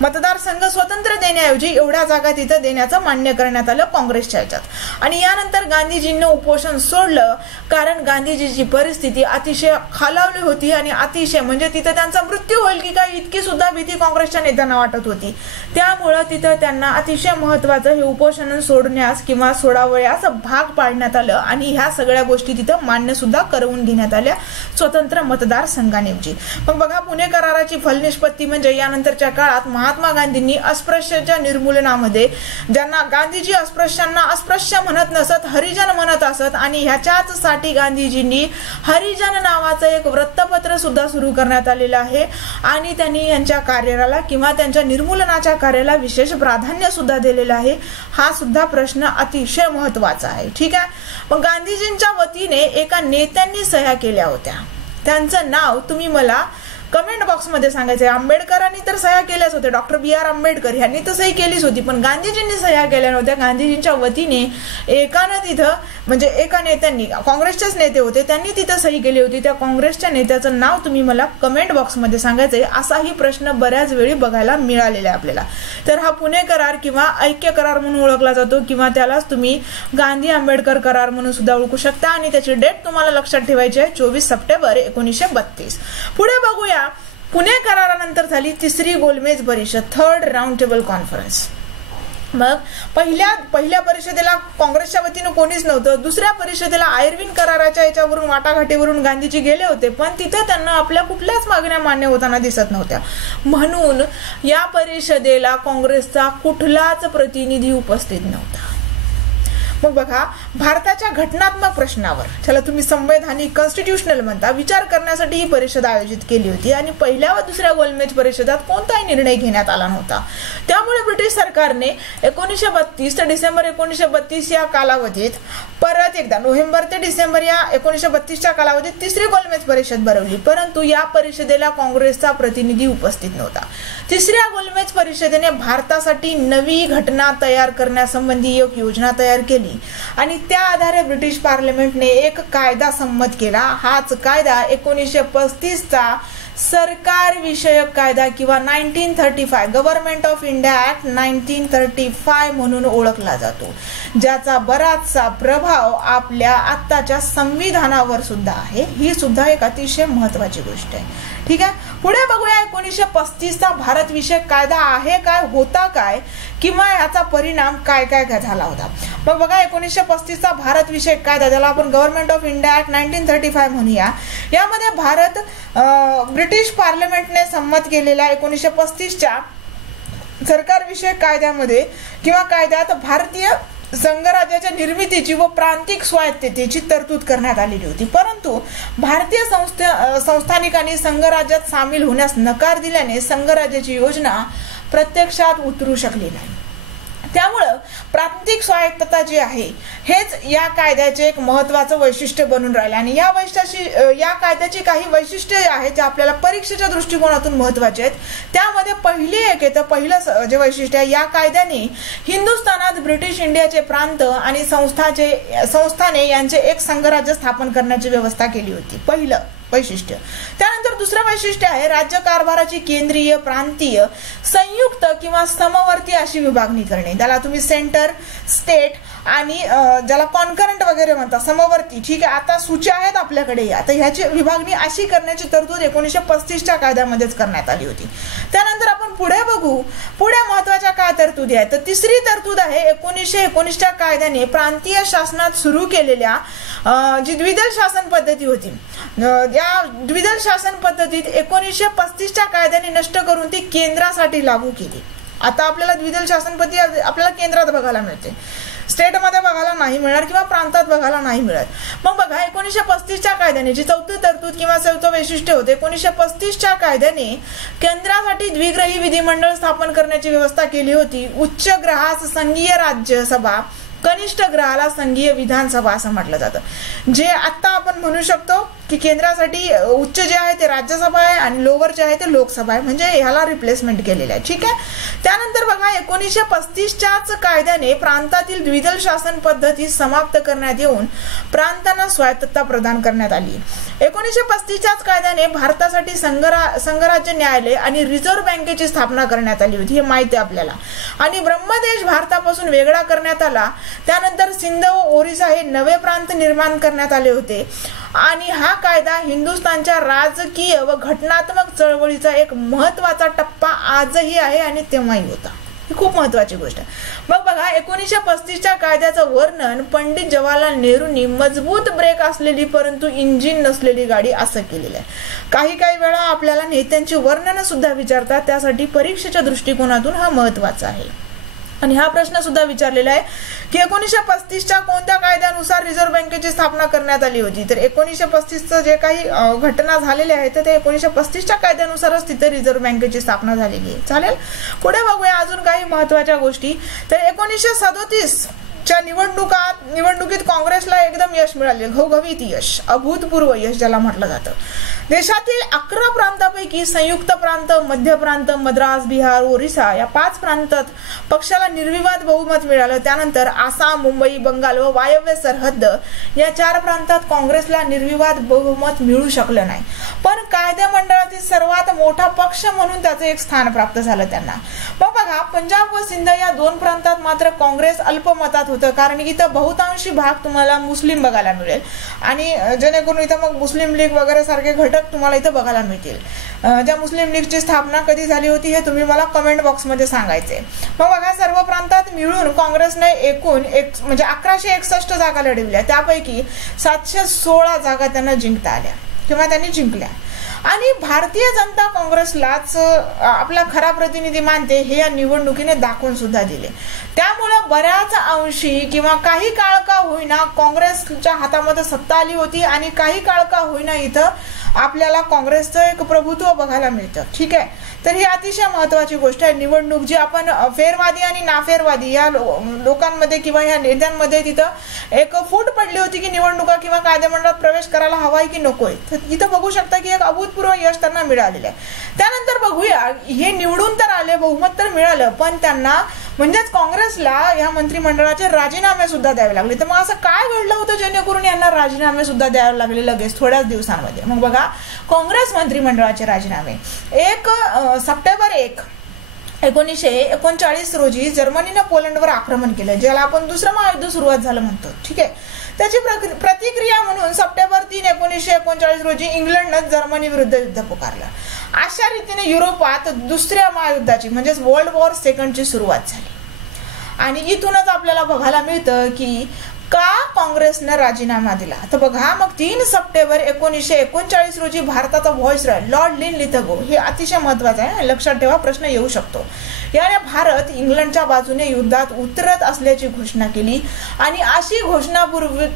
मतदारसंघ स्वतंत्र देण्याऐवजी एवढ्या जागा तिथं देण्याचं मान्य करण्यात आलं काँग्रेसच्या ह्याच्यात। आणि यानंतर गांधीजींनी उपोषण सोडलं, कारण गांधीजीची परिस्थिती अतिशय खालावली होती आणि अतिशय म्हणजे तिथं त्यांचा मृत्यू होईल की काय इतकी सुद्धा भीती काँग्रेसच्या नेत्यांना वाटत होती। त्यामुळं तिथं त्यांना अतिशय महत्वाचं हे उपोषण सोडण्यास किंवा सोडावयास भाग पाडण्यात आलं आणि ह्या सगळ्या गोष्टी तिथं मान्य सुद्धा करवून घेण्यात आल्या स्वतंत्र मतदारसंघांऐवजी। मग बघा, पुणे कराराची फलनिष्पत्ती म्हणजे यानंतरच्या काळात महात्मा गांधींनी अस्पृश्याच्या निर्मूलनामध्ये, ज्यांना गांधीजी अस्पृश्यांना अस्पृश्य म्हणत नसत, हरिजन म्हणत असत आणि ह्याच्याच साठी गांधीजींनी हरिजन नावाचं एक वृत्तपत्र सुद्धा सुरू करण्यात आलेलं आहे आणि त्यांनी यांच्या कार्याला किंवा त्यांच्या निर्मूलनाच्या कार्याला विशेष प्राधान्य सुद्धा दिलेलं आहे। हा सुद्धा प्रश्न अतिशय महत्वाचा आहे, ठीक आहे। मग गांधीजींच्या वतीने एका नेत्यांनी सह्या केल्या होत्या, त्यांचं नाव तुम्ही मला कमेंट बॉक्स मध्ये सांगायचंय। आंबेडकरांनी तर सह्या केल्याच होत्या, डॉक्टर B.R. आंबेडकर यांनी तर सही केलीच होती, पण गांधीजींनी सह्या केल्या नव्हत्या। गांधीजींच्या वतीने एकानं तिथं म्हणजे एका नेत्यांनी, काँग्रेसचेच नेते होते, त्यांनी तिथं सही केली होती। त्या काँग्रेसच्या नेत्याचं नाव तुम्ही मला कमेंट बॉक्स मध्ये सांगायचंय। असाही प्रश्न बऱ्याच वेळी बघायला मिळालेला आहे आपल्याला। तर हा पुणे करार किंवा ऐक्य करार म्हणून ओळखला जातो किंवा त्यालाच तुम्ही गांधी आंबेडकर करार म्हणून सुद्धा ओळखू शकता आणि त्याची डेट तुम्हाला लक्षात ठेवायची आहे 24 सप्टेंबर 1932। पुढे बघूया, पुणे करारानंतर झाली तिसरी गोलमेज परिषद, थर्ड राऊंड टेबल कॉन्फरन्स। मग पहिल्या परिषदेला काँग्रेसच्या वतीनं कोणीच नव्हतं, दुसऱ्या परिषदेला आयर्विन कराराच्या याच्यावरून वाटाघाटीवरून गांधीजी गेले होते, पण तिथे त्यांना आपल्या कुठल्याच मागण्या मान्य होताना दिसत नव्हत्या, म्हणून या परिषदेला काँग्रेसचा कुठलाच प्रतिनिधी उपस्थित नव्हता। मग बघा, भारताच्या घटनात्मक प्रश्नावर, ज्याला तुम्ही संवैधानिक कॉन्स्टिट्यूशनल म्हणता, विचार करण्यासाठी ही परिषद आयोजित केली होती आणि पहिल्या व दुसऱ्या गोलमेज परिषदात कोणताही निर्णय घेण्यात आला नव्हता। त्यामुळे ब्रिटिश सरकारने 1932 ते डिसेंबर 1932 या कालावधीत परत एकदा नोव्हेंबर ते डिसेंबर या 1932च्या कालावधीत तिसरी गोलमेज परिषद भरवली, परंतु या परिषदेला काँग्रेसचा प्रतिनिधी उपस्थित नव्हता। तिसऱ्या गोलमेज परिषदेने भारतासाठी नवी घटना तयार करण्यासंबंधी एक योजना तयार केली आणि त्या आधारे ब्रिटिश पार्लमेंटने एक कायदा संमत केला। हाच कायदा 1935 चा सरकार विषयक कायदा किंवा 1935 गव्हर्नमेंट ऑफ इंडिया ऍक्ट 1935 म्हणून ओळखला जातो, ज्याचा बराचसा प्रभाव आपल्या आत्ताच्या संविधानावर सुद्धा आहे। ही सुद्धा एक अतिशय महत्वाची गोष्ट आहे, ठीक आहे। पुढे बघूया, 1935 चा भारत विषयक कायदा आहे काय, होता काय, किंवा याचा परिणाम काय काय काय झाला होता। मग बघा, 1935 चा भारत विषयक कायदा, ज्याला आपण गव्हर्नमेंट ऑफ इंडिया ऍक्ट 1935 म्हणूया, यामध्ये भारत ब्रिटिश पार्लमेंटने संमत केलेल्या 1935च्या सरकार विषयक कायद्यामध्ये किंवा कायद्यात भारतीय संघराज्याच्या निर्मितीची व प्रांतिक स्वायत्ततेची तरतूद करण्यात आलेली होती, परंतु भारतीय संस्थानिकांनी संघराज्यात सामील होण्यास नकार दिल्याने संघराज्याची योजना प्रत्यक्षात उतरू शकली नाही। त्यामुळं प्रांतिक स्वायत्तता जी आहे हेच या कायद्याचे एक महत्वाचं वैशिष्ट्य बनून राहिले आणि या कायद्याची काही वैशिष्ट्ये आहेत जे आपल्याला परीक्षेच्या दृष्टिकोनातून महत्वाचे आहेत। त्यामध्ये पहिलं जे वैशिष्ट्य आहे, या कायद्याने हिंदुस्थानात ब्रिटिश इंडियाचे प्रांत आणि संस्थाने यांचे एक संघराज्य स्थापन करण्याची व्यवस्था केली होती, पहिलं वैशिष्ट्य। त्यानंतर दुसरं वैशिष्ट्य आहे राज्यकारभाराची केंद्रीय, प्रांतीय, संयुक्त किंवा समवर्ती अशी विभागणी करणे, ज्याला तुम्ही सेंटर, स्टेट आणि ज्याला कॉन्करंट वगैरे म्हणतात, समवर्ती, ठीक आहे। आता सूच्या आहेत आपल्याकडे, आता ह्याची विभागणी अशी करण्याची तरतूद 1935च्या कायद्यामध्येच करण्यात आली होती। त्यानंतर आपण पुढे बघू, पुढे महत्वाच्या काय तरतुदी आहेत, तर तिसरी तरतूद आहे 1919च्या कायद्याने प्रांतीय शासनात सुरू केलेल्या जी द्विदल शासन पद्धती होती, या द्विदल शासन पद्धतीत 1935च्या कायद्याने नष्ट करून ती केंद्रासाठी लागू केली। आता आपल्याला द्विदल शासन पद्धती आपल्याला केंद्रात बघायला मिळते, स्टेटमध्ये बघायला नाही मिळणार किंवा प्रांतात बघायला नाही मिळत। मग बघा, 1935च्या कायद्याने जी चौथी तरतूद किंवा चौथं वैशिष्ट्य होते, 1935च्या कायद्याने केंद्रासाठी द्विग्रही विधिमंडळ स्थापन करण्याची व्यवस्था केली होती। उच्च ग्रहास संघीय राज्यसभा, कनिष्ठ ग्रहाला संघीय विधानसभा असं म्हटलं जातं। जे आता आपण म्हणू शकतो की केंद्रासाठी उच्च जे आहे ते राज्यसभा आहे आणि लोअर जे आहे ते लोकसभा आहे, म्हणजे ह्याला रिप्लेसमेंट केलेलं आहे, ठीक आहे। त्यानंतर बघा, 1935च्याच कायद्याने प्रांतातील द्विदल शासन पद्धती समाप्त करण्यात येऊन प्रांतांना स्वायत्तता प्रदान करण्यात आली। 1935च्याच कायद्याने भारतासाठी संघराज्य न्यायालय आणि रिझर्व्ह बँकेची स्थापना करण्यात आली होती, हे माहिती आहे आपल्याला. आणि ब्रह्मदेश भारतापासून वेगळा करण्यात आला. त्यानंतर सिंध व ओरिसा हे नवे प्रांत निर्माण करण्यात आले होते. आणि हा कायदा हिंदुस्थानच्या राजकीय व घटनात्मक चळवळीचा एक महत्वाचा टप्पा आजही आहे आणि तेव्हाही होता. ही खूप महत्वाची गोष्ट आहे. मग बघा, 1935च्या कायद्याचं वर्णन पंडित जवाहरलाल नेहरूंनी मजबूत ब्रेक असलेली परंतु इंजिन नसलेली गाडी असं केलेलं आहे. काही वेळा आपल्याला नेत्यांची वर्णन सुद्धा विचारतात, त्यासाठी परीक्षेच्या दृष्टिकोनातून हा महत्वाचा आहे. आणि हा प्रश्न सुद्धा विचारलेला आहे की 1935च्या कोणत्या कायद्यानुसार रिझर्व्ह बँकेची स्थापना करण्यात आली होती. तर 1935चं जे काही घटना झालेल्या आहेत तर ते 1935च्या कायद्यानुसारच तिथे रिझर्व्ह बँकेची स्थापना झालेली आहे. चालेल, पुढे बघूया अजून काही महत्वाच्या गोष्टी. तर 1937च्या निवडणुकीत काँग्रेसला एकदम यश मिळाले, घवघवीत यश, अभूतपूर्व यश ज्याला म्हटलं जातं. देशातील 11 प्रांतापैकी संयुक्त प्रांत, मध्य प्रांत, मद्रास, बिहार, ओरिसा या 5 प्रांतात पक्षाला निर्विवाद बहुमत मिळालं. त्यानंतर आसाम, मुंबई, बंगाल व वायव्य सरहद्द या 4 प्रांतात काँग्रेसला निर्विवाद बहुमत मिळू शकलं नाही. पण कायदेमंडळातील सर्वात मोठा पक्ष म्हणून त्याचं एक स्थान प्राप्त झालं त्यांना. मग बघा, पंजाब व सिंध या 2 प्रांतात मात्र काँग्रेस अल्पमतात होतं, कारण इथं बहुतांशी भाग तुम्हाला मुस्लिम बघायला मिळेल आणि जेणेकरून इथं मग मुस्लिम लीग वगैरे सारखे घटक तुम्हाला इथं बघायला मिळतील. ज्या मुस्लिम लीगची स्थापना कधी झाली होती हे तुम्ही मला कमेंट बॉक्समध्ये सांगायचे. मग बघा, सर्व प्रांतात मिळून काँग्रेसने एकूण म्हणजे 1161 जागा लढविल्या. त्यापैकी 716 जागा त्यांना जिंकता आल्या किंवा त्यांनी जिंकल्या. आणि भारतीय जनता काँग्रेसलाच आपला खरा प्रतिनिधी मानते हे या निवडणुकीने दाखवून सुद्धा दिले. त्यामुळे बऱ्याच अंशी किंवा काही काळ का होईना काँग्रेसच्या हातामध्ये सत्ता आली होती आणि काही काळ का होईना इथं आपल्याला काँग्रेसचं एक प्रभुत्व बघायला मिळतं. ठीक आहे, तर ही अतिशय महत्वाची गोष्ट आहे. निवडणूक जी आपण फेरवादी आणि नाफेरवादी या लोकांमध्ये किंवा या नेत्यांमध्ये तिथं एक फूट पडली होती की निवडणुका किंवा कायदेमंडळात प्रवेश करायला हवाय की नकोय. इथं बघू शकता की एक अभूतपूर्व यश त्यांना मिळालेलं आहे. त्यानंतर बघूया, हे निवडून तर आले, बहुमत तर मिळालं, पण त्यांना म्हणजेच काँग्रेसला या मंत्रिमंडळाचे राजीनामे सुद्धा द्यावे लागले. तर मग असं काय घडलं होतं जेणेकरून यांना राजीनामे सुद्धा द्यावे लागले लगेच थोड्याच दिवसांमध्ये. मग बघा, काँग्रेस मंत्रिमंडळाचे राजीनामे 1 सप्टेंबर 1939 रोजी जर्मनीने पोलंडवर आक्रमण केलं, ज्याला आपण दुसरं महायुद्ध सुरुवात झालं म्हणतो. ठीक आहे, त्याची प्रतिक्रिया म्हणून सप्टेंबर 3, 1939 रोजी इंग्लंडनं जर्मनी विरुद्ध युद्ध पुकारलं. अशा रीतीने युरोपात दुसऱ्या महायुद्धाची म्हणजेच वर्ल्ड वॉर सेकंडची सुरुवात झाली. आणि इथूनच आपल्याला बघायला मिळतं की का काँग्रेसनं राजीनामा दिला. तर बघा, मग 3 सप्टेंबर 1939 रोजी भारताचा व्हाईसरॉय लॉर्ड लिथगो, हे अतिशय महत्वाचं आहे, लक्षात ठेवा, प्रश्न येऊ शकतो. याने भारत इंग्लंडच्या बाजूने युद्धात उतरत असल्याची घोषणा केली. आणि अशी घोषणा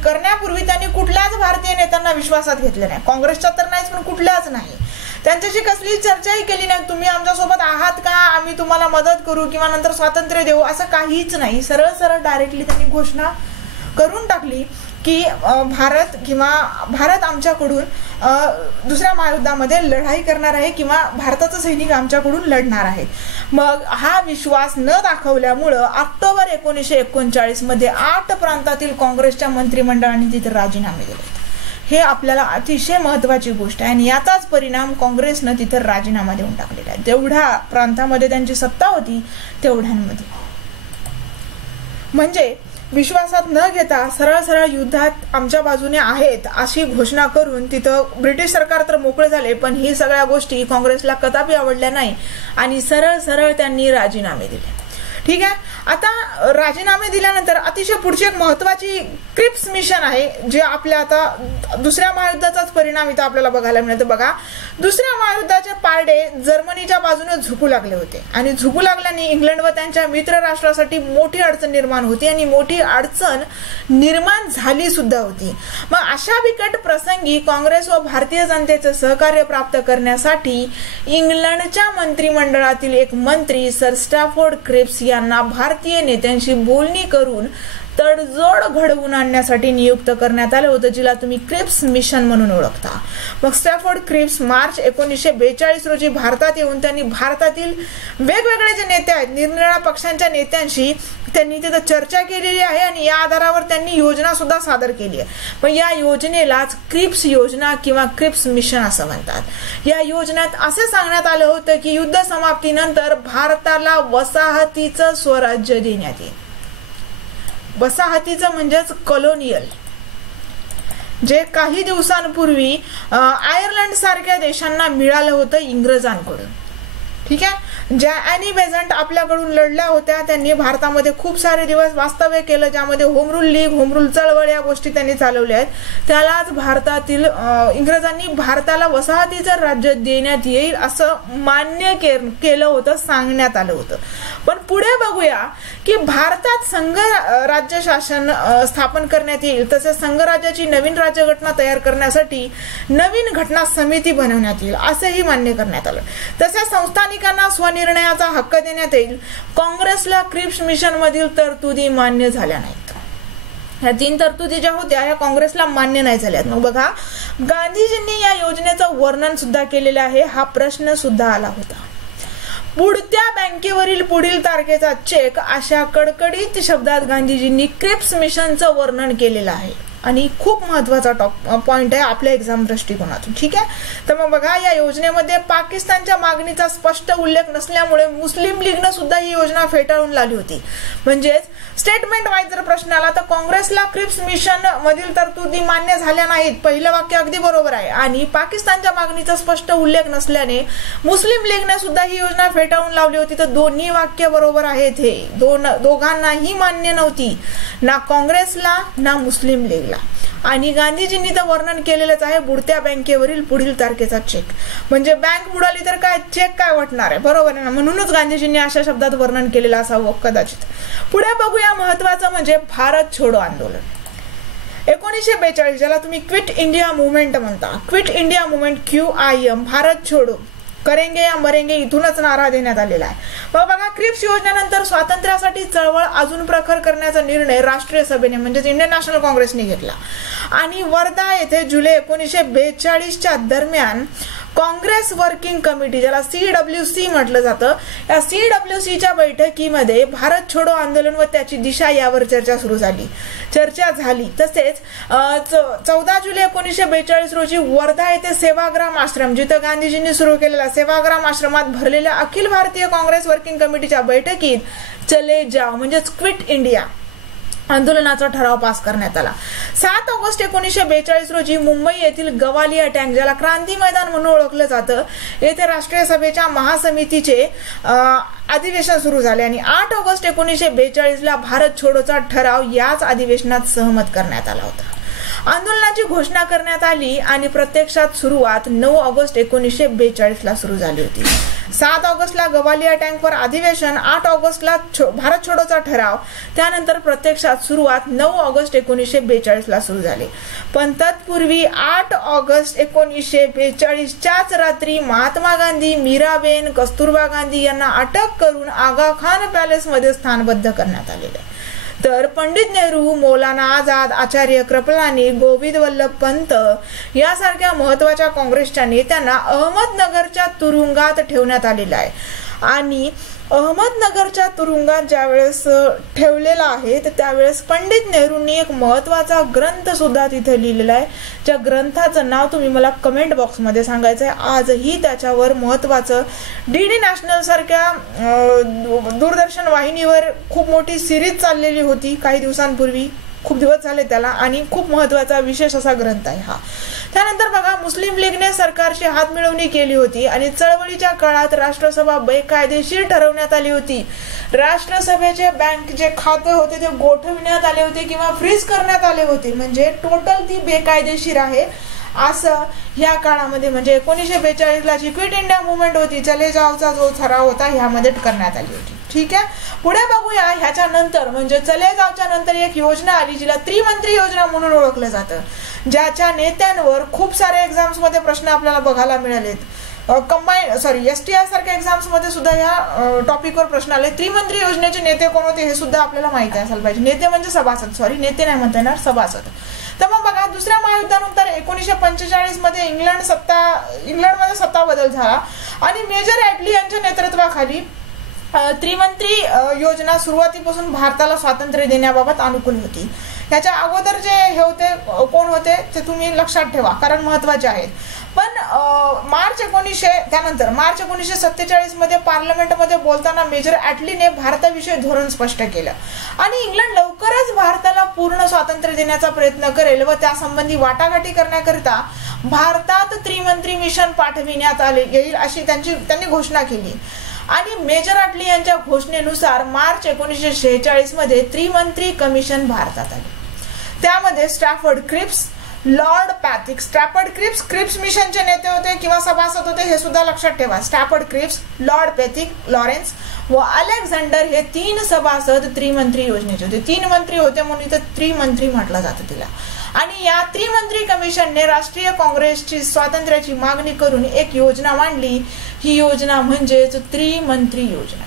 करण्यापूर्वी त्यांनी कुठल्याच भारतीय नेत्यांना विश्वासात घेतले नाही, काँग्रेसच्या तर नाहीच पण कुठल्याच नाही. त्यांच्याशी कसली चर्चाही केली नाही. तुम्ही आमच्यासोबत आहात का, आम्ही तुम्हाला मदत करू किंवा नंतर स्वातंत्र्य देऊ, असं काहीच नाही. सरळ डायरेक्टली त्यांनी घोषणा करून टाकली की भारत आमच्याकडून दुसऱ्या महायुद्धामध्ये लढाई करणार आहे किंवा भारताचे सैनिक आमच्याकडून लढणार आहेत. मग हा विश्वास न दाखवल्यामुळं ऑक्टोबर 1939 मध्ये 8 प्रांतातील काँग्रेसच्या मंत्रिमंडळाने तिथे राजीनामे दिले. हे आपल्याला अतिशय महत्वाची गोष्ट आहे आणि याचाच परिणाम काँग्रेसनं तिथे राजीनामा देऊन टाकलेला आहे. जेवढ्या प्रांतामध्ये त्यांची सत्ता होती तेवढ्यांमध्ये, म्हणजे विश्वासात न घेता सरळ युद्धात आमच्या बाजूने आहेत अशी घोषणा करून तिथं ब्रिटिश सरकार तर मोकळे झाले. पण ही सगळ्या गोष्टी काँग्रेसला कदापि आवडल्या नाही आणि सरळ त्यांनी राजीनामे दिले. ठीक आहे, आता राजीनामे दिल्यानंतर अतिशय पुढची एक महत्वाची क्रिप्स मिशन आहे, जे आपल्या आता दुसऱ्या महायुद्धाचाच परिणाम इथं आपल्याला बघायला मिळतं. बघा, दुसऱ्या महायुद्धाचे पारडे जर्मनीच्या बाजूने झुकू लागले होते आणि झुकू लागल्याने इंग्लंड व त्यांच्या मित्र राष्ट्रासाठी मोठी अडचण निर्माण होती आणि मोठी अडचण निर्माण झाली सुद्धा होती. मग अशा बिकट प्रसंगी काँग्रेस व भारतीय जनतेचं सहकार्य प्राप्त करण्यासाठी इंग्लंडच्या मंत्रिमंडळातील एक मंत्री सर स्टॅफोर्ड क्रिप्स यांना भारतीय नेत्यांशी बोलणी करून तडजोड घडवून आणण्यासाठी नियुक्त करण्यात आलं होतं, जिला तुम्ही क्रिप्स मिशन म्हणून ओळखता. मग स्टॅफोर्ड क्रिप्स मार्च 1942 रोजी भारतात येऊन त्यांनी भारतातील वेगवेगळे जे नेते आहेत, निरनिराळ्या पक्षांच्या नेत्यांशी त्यांनी तिथं चर्चा केलेली आहे आणि या आधारावर त्यांनी योजना सुद्धा सादर केली आहे. पण या योजनेलाच क्रिप्स योजना किंवा क्रिप्स मिशन असं म्हणतात. या योजनेत असे सांगण्यात आलं होतं की युद्ध समाप्तीनंतर भारताला वसाहतीचं स्वराज्य देण्यात येईल. वसाहतीचं म्हणजेच कॉलोनियल, जे काही दिवसांपूर्वी आयर्लंड सारख्या देशांना मिळालं होतं इंग्रजांकडून. ठीक आहे. ज्या ॲनी बेझंट आपल्याकडून लढल्या होत्या, त्यांनी भारतामध्ये खूप सारे दिवस वास्तव्य केलं, ज्यामध्ये home rule league, home rule चळवळ या गोष्टी त्यांनी चालवल्या आहेत. त्यालाच भारतातील इंग्रजांनी भारताला वसाहतीचं राज्य देण्यात येईल असं मान्य केलं होतं, सांगण्यात आलं होतं. पण पुढे बघूया की भारतात संघ राज्य शासन स्थापन करण्यात येईल, तसेच संघराज्याची नवीन राज्यघटना तयार करण्यासाठी नवीन घटना समिती बनवण्यात येईल असंही मान्य करण्यात आलं. तसेच संस्थानिकांना स्वनिर्णयाचा हक्क देण्यात येईल. काँग्रेसला क्रिप्स मिशन मधील तरतुदी मान्य झाल्या नाहीत. ह्या 3 तरतुदी ज्या होत्या ह्या काँग्रेसला मान्य नाही झाल्यात. मग बघा, गांधीजींनी या योजनेचं वर्णन सुद्धा केलेलं आहे. हा प्रश्न सुद्धा आला होता. बुडत्या बँकेवरील पुढील तारखेचा चेक अशा कडकडीत शब्दात गांधीजींनी क्रिप्स मिशनचं वर्णन केलेलं आहे आणि खूप महत्वाचा पॉइंट आहे आपल्या एक्झाम दृष्टिकोनातून. ठीक आहे. तर मग बघा, या योजनेमध्ये पाकिस्तानच्या मागणीचा स्पष्ट उल्लेख नसल्यामुळे मुस्लिम लीगनं सुद्धा ही योजना फेटाळून लावली होती. म्हणजेच स्टेटमेंट वाईज जर प्रश्न आला तर काँग्रेसला क्रिप्स मिशन मधील तरतुदी मान्य झाल्या नाहीत, पहिलं वाक्य अगदी बरोबर आहे. आणि पाकिस्तानच्या मागणीचा स्पष्ट उल्लेख नसल्याने मुस्लिम लीगने सुद्धा ही योजना फेटाळून लावली होती. तर दोन्ही वाक्य बरोबर आहेत. हे दोघांनाही मान्य नव्हती, ना काँग्रेसला ना मुस्लिम लीगला. आणि गांधीजींनी तर वर्णन केलेलंच आहे, बुडत्या बँकेवरील पुढील तारखेचा चेक. म्हणजे बँक बुडाली तर काय, चेक काय वाटणार आहे, बरोबर आहे ना. म्हणूनच गांधीजींनी अशा शब्दात वर्णन केलेलं असावं कदाचित. पुढे बघूया, महत्वाचं म्हणजे भारत छोडो आंदोलन. 1942, ज्याला तुम्ही क्विट इंडिया मुवमेंट म्हणता, quit India movement QIM, Bharat छोडो करेंगे या मरेंगे, इथूनच नारा देण्यात आलेला आहे. मग बघा, क्रिप्स योजनेनंतर स्वातंत्र्यासाठी चळवळ अजून प्रखर करण्याचा निर्णय राष्ट्रीय सभेने म्हणजेच इंडियन नॅशनल काँग्रेसने घेतला. आणि वर्धा येथे जुलै 1942च्या दरम्यान काँग्रेस वर्किंग कमिटी, ज्याला CWC म्हटलं जातं, या CWCच्या बैठकीमध्ये भारत छोडो आंदोलन व त्याची दिशा यावर चर्चा झाली. तसेच 14 जुलै 1942 रोजी वर्धा येथे सेवाग्राम आश्रम, जिथं गांधीजींनी सुरू केलेला सेवाग्राम आश्रमात भरलेल्या अखिल भारतीय काँग्रेस वर्किंग कमिटीच्या बैठकीत चले जाव म्हणजेच क्विट इंडिया आंदोलनाचा ठराव पास करण्यात आला. 7 ऑगस्ट 1942 रोजी मुंबई येथील गवालिया टँक, ज्याला क्रांती मैदान म्हणून ओळखलं जातं, येथे राष्ट्रीय सभेच्या महासमितीचे अधिवेशन सुरू झाले. आणि 8 ऑगस्ट 1942ला भारत छोडोचा ठराव याच अधिवेशनात सहमत करण्यात आला होता. आंदोलनाची घोषणा करण्यात आली आणि प्रत्यक्षात सुरुवात 9 ऑगस्ट 1942ला सुरू झाली होती. 7 ऑगस्टला गवालिया टँकवर अधिवेशन, 8 ऑगस्टला भारत छोडोचा ठराव, त्यानंतर प्रत्यक्षात सुरुवात 9 ऑगस्ट 1942ला सुरू झाली. पण तत्पूर्वी 8 ऑगस्ट 1942च्याच रात्री महात्मा गांधी, मीराबेन, कस्तुरबा गांधी यांना अटक करून आगा खान पॅलेसमध्ये स्थानबद्ध करण्यात आलेले. तर पंडित नेहरू, मौलाना आझाद, आचार्य कृपलानी, गोविंद वल्लभ पंत यासारख्या महत्वाच्या काँग्रेसच्या नेत्यांना अहमदनगरच्या तुरुंगात ठेवण्यात आलेलं आहे. आणि अहमदनगरच्या तुरुंगात ज्यावेळेस ठेवलेला आहे तर त्यावेळेस पंडित नेहरूंनी एक महत्वाचा ग्रंथ सुद्धा तिथे लिहिलेला आहे, ज्या ग्रंथाचं नाव तुम्ही मला कमेंट बॉक्समध्ये सांगायचं आहे. आजही त्याच्यावर महत्वाचं DD नॅशनल सारख्या दूरदर्शन वाहिनीवर खूप मोठी सिरीज चाललेली होती काही दिवसांपूर्वी, खूप दिवस झाले त्याला, आणि खूप महत्वाचा विशेष असा ग्रंथ आहे हा. त्यानंतर बघा, मुस्लिम लीगने सरकारची हातमिळवणी केली होती आणि चळवळीच्या काळात राष्ट्रसभा बेकायदेशीर ठरवण्यात आली होती. राष्ट्रसभेचे बँक जे खाते होते ते गोठविण्यात आले होते किंवा फ्रीज करण्यात आले होते. म्हणजे टोटल ती बेकायदेशीर आहे असं या काळामध्ये, म्हणजे 1942ला जी क्विट इंडिया मुवमेंट होती, चले जावचा जो ठराव होता ह्यामध्ये करण्यात आली होती. ठीक आहे. पुढे बघूया, ह्याच्या नंतर म्हणजे चले जावच्या नंतर एक योजना आली जिला त्रिमंत्री योजना म्हणून ओळखलं जातं, ज्याच्या नेत्यांवर खूप सारे एक्झाम्स मध्ये प्रश्न आपल्याला बघायला मिळालेत. STI सारख्या एक्झाम्स मध्ये सुद्धा या टॉपिकवर प्रश्न आले. त्रिमंत्री योजनेचे नेते कोण होते हे सुद्धा आपल्याला माहिती असायला पाहिजे. नेते म्हणजे सभासद, नेते नाही म्हणता येणार, सभासद. तर मग बघा, दुसऱ्या महायुद्धानंतर 1945 मध्ये इंग्लंडमध्ये सत्ता बदल झाला आणि मेजर ॲटली यांच्या नेतृत्वाखाली त्रिमंत्री योजना सुरुवातीपासून भारताला स्वातंत्र्य देण्याबाबत अनुकूल होती. याच्या अगोदर जे हे होते कोण होते ते तुम्ही लक्षात ठेवा, कारण महत्वाचे आहेत. पण मार्च 1947 मध्ये पार्लमेंटमध्ये बोलताना मेजर ॲटलीने भारताविषयी धोरण स्पष्ट केलं आणि इंग्लंड लवकरच भारताला पूर्ण स्वातंत्र्य देण्याचा प्रयत्न करेल व त्यासंबंधी वाटाघाटी करण्याकरिता भारतात त्रिमंत्री मिशन पाठविण्यात येईल अशी त्यांनी घोषणा केली. आणि मेजर ॲटली यांच्या घोषणेनुसार मार्च 1946 मध्ये त्रिमंत्री कमिशन भारतात आले. त्यामध्ये Stafford Cripps, Lord Pethick, Cripps मिशनचे नेते होते किंवा सभासद होते हे सुद्धा लक्षात ठेवा. Stafford Cripps, Lord Pethick, Lawrence व अलेक्झांडर हे 3 सभासद त्रिमंत्री योजनेचे होते. 3 मंत्री होते म्हणून इथं त्रिमंत्री म्हटलं जातं तिला. आणि या त्रिमंत्री कमिशनने राष्ट्रीय काँग्रेसची स्वातंत्र्याची मागणी करून एक योजना मांडली. ही योजना म्हणजेच त्रिमंत्री योजना.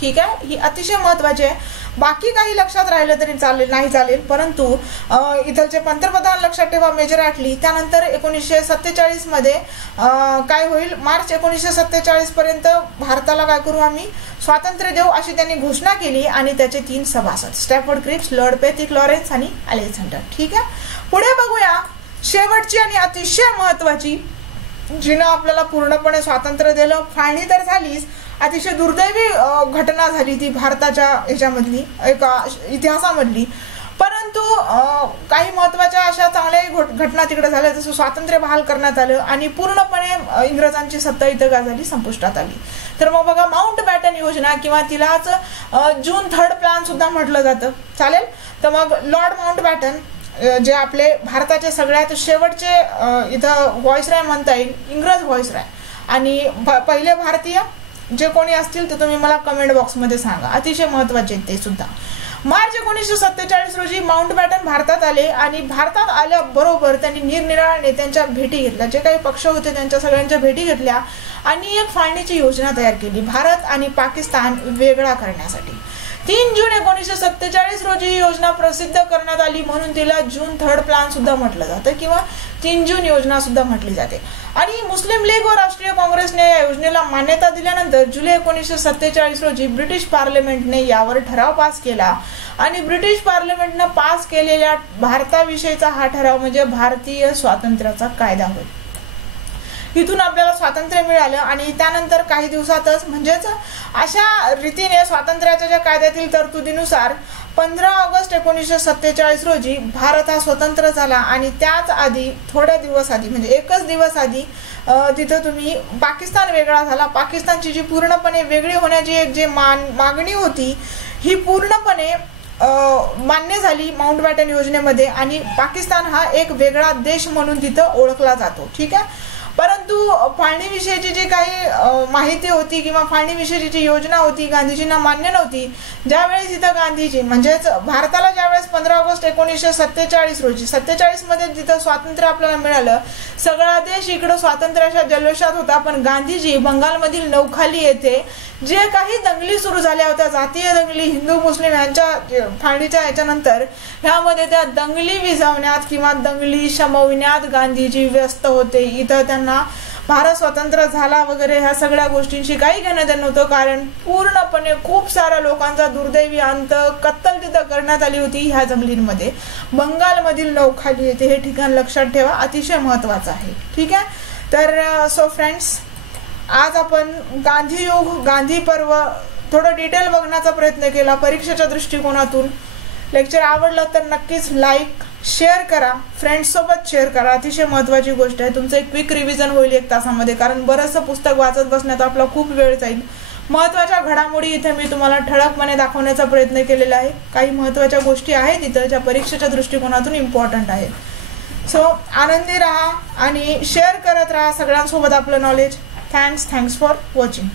ठीक आहे, ही अतिशय महत्वाची आहे. बाकी काही लक्षात राहिलं तरी चालेल, परंतु इथलचे पंतप्रधान लक्षात ठेवा मेजर ॲटली. त्यानंतर 1947 मध्ये काय होईल, मार्च 1947 पर्यंत भारताला काय करू आम्ही, स्वातंत्र्य देऊ अशी त्यांनी घोषणा केली आणि त्याचे 3 सभासद Stafford Cripps, Lord Pethick, Lawrence आणि अलेक्झांडर. ठीक आहे, पुढे बघूया शेवटची आणि अतिशय महत्वाची, जिनं आपल्याला पूर्णपणे स्वातंत्र्य दिलं. फाळणी तर झालीच, अतिशय दुर्दैवी घटना झाली ती भारताच्या ह्याच्यामधली, एका इतिहासामधली. परंतु काही महत्वाच्या अशा चांगल्या घटना तिकडे झाल्या, जसं स्वातंत्र्य बहाल करण्यात आलं आणि पूर्णपणे इंग्रजांची सत्ता इथं काय झाली, संपुष्टात आली. तर मग बघा, माउंट बॅटन योजना किंवा तिलाच जून 3 प्लॅन सुद्धा म्हटलं जातं. चालेल, तर मग लॉर्ड माउंट बॅटन जे आपले भारताचे सगळ्यात शेवटचे इथं व्हॉइसराय म्हणता येईल, इंग्रज व्हॉइसराय आणि पहिले भारतीय जे कोणी असतील ते तुम्ही मला कमेंट बॉक्समध्ये सांगा, अतिशय महत्वाचे ते सुद्धा. मार्च 1947 रोजी माउंट बॅटन भारतात आले आणि भारतात आल्याबरोबर त्यांनी निरनिराळ्या नेत्यांच्या भेटी घेतल्या, जे काही पक्ष होते त्यांच्या सगळ्यांच्या भेटी घेतल्या आणि एक फाळणीची योजना तयार केली भारत आणि पाकिस्तान वेगळा करण्यासाठी. 3 जून 1947 रोजी ही योजना प्रसिद्ध करण्यात आली म्हणून तिला जून 3 प्लॅन सुद्धा म्हटलं जातं किंवा 3 जून योजना सुद्धा म्हटली जाते. आणि मुस्लिम लीग व राष्ट्रीय काँग्रेसने या योजनेला मान्यता दिल्यानंतर जुलै 1947 रोजी ब्रिटिश पार्लमेंटने यावर ठराव पास केला आणि ब्रिटिश पार्लमेंटने पास केलेल्या भारताविषयीचा हा ठराव म्हणजे भारतीय स्वातंत्र्याचा कायदा होय. इथून आपल्याला स्वातंत्र्य मिळालं आणि त्यानंतर काही दिवसातच म्हणजेच अशा रीतीने स्वातंत्र्याच्या ज्या कायद्यातील तरतुदीनुसार 15 ऑगस्ट 1947 रोजी भारत हा स्वतंत्र झाला आणि त्याच आधी थोड्या दिवस आधी म्हणजे एकच दिवस आधी तिथं तुम्ही पाकिस्तान वेगळा झाला. पाकिस्तानची जी पूर्णपणे वेगळी होण्याची एक जी मागणी होती ही पूर्णपणे मान्य झाली माउंट बॅटन योजनेमध्ये आणि पाकिस्तान हा एक वेगळा देश म्हणून तिथं ओळखला जातो. ठीक आहे, परंतु फाळणीविषयीची जी काही माहिती होती किंवा फाळणीविषयीची जी योजना होती गांधीजींना मान्य नव्हती. ज्यावेळेस इथं गांधीजी म्हणजेच भारताला ज्यावेळेस 15 ऑगस्ट 1947 रोजी 47 मध्ये जिथं स्वातंत्र्य आपल्याला मिळालं, सगळा देश इकडं स्वातंत्र्याच्या जल्लोषात होता, पण गांधीजी बंगालमधील नौखाली येथे जे काही दंगली सुरू झाल्या होत्या, जातीय दंगली हिंदू मुस्लिम यांच्या फाळणीच्या याच्यानंतर, ह्यामध्ये त्या दंगली विझवण्यात किंवा दंगली शमवण्यात गांधीजी व्यस्त होते. इथं त्यांना भारत स्वतंत्र झाला वगैरे ह्या सगळ्या गोष्टींशी काही घेणं देणं नव्हतं, कारण पूर्णपणे खूप साऱ्या लोकांचा दुर्दैवी अंत कत्तल तिथं करण्यात आली होती ह्या दंगलींमध्ये. बंगालमधील नौखाली येथे हे ठिकाण लक्षात ठेवा, अतिशय महत्वाचं आहे. ठीक आहे, तर सो फ्रेंड्स, आज आपण गांधी युग गांधी पर्व थोडं डिटेल बघण्याचा प्रयत्न केला परीक्षेच्या दृष्टिकोनातून. लेक्चर आवडलं तर नक्कीच लाईक शेअर करा, फ्रेंड्स सोबत शेअर करा, अतिशय महत्वाची गोष्ट आहे. तुमचं एक क्विक रिव्हिजन होईल 1 तासामध्ये, कारण बरंचसं पुस्तक वाचत बसण्यात आपला खूप वेळ जाईल. महत्वाच्या घडामोडी इथे मी तुम्हाला ठळकपणे दाखवण्याचा प्रयत्न केलेला आहे. काही महत्वाच्या गोष्टी आहेत इथं ज्या परीक्षेच्या दृष्टिकोनातून इम्पॉर्टंट आहेत. सो आनंदी राहा आणि शेअर करत राहा सगळ्यांसोबत आपलं नॉलेज. Thanks for watching.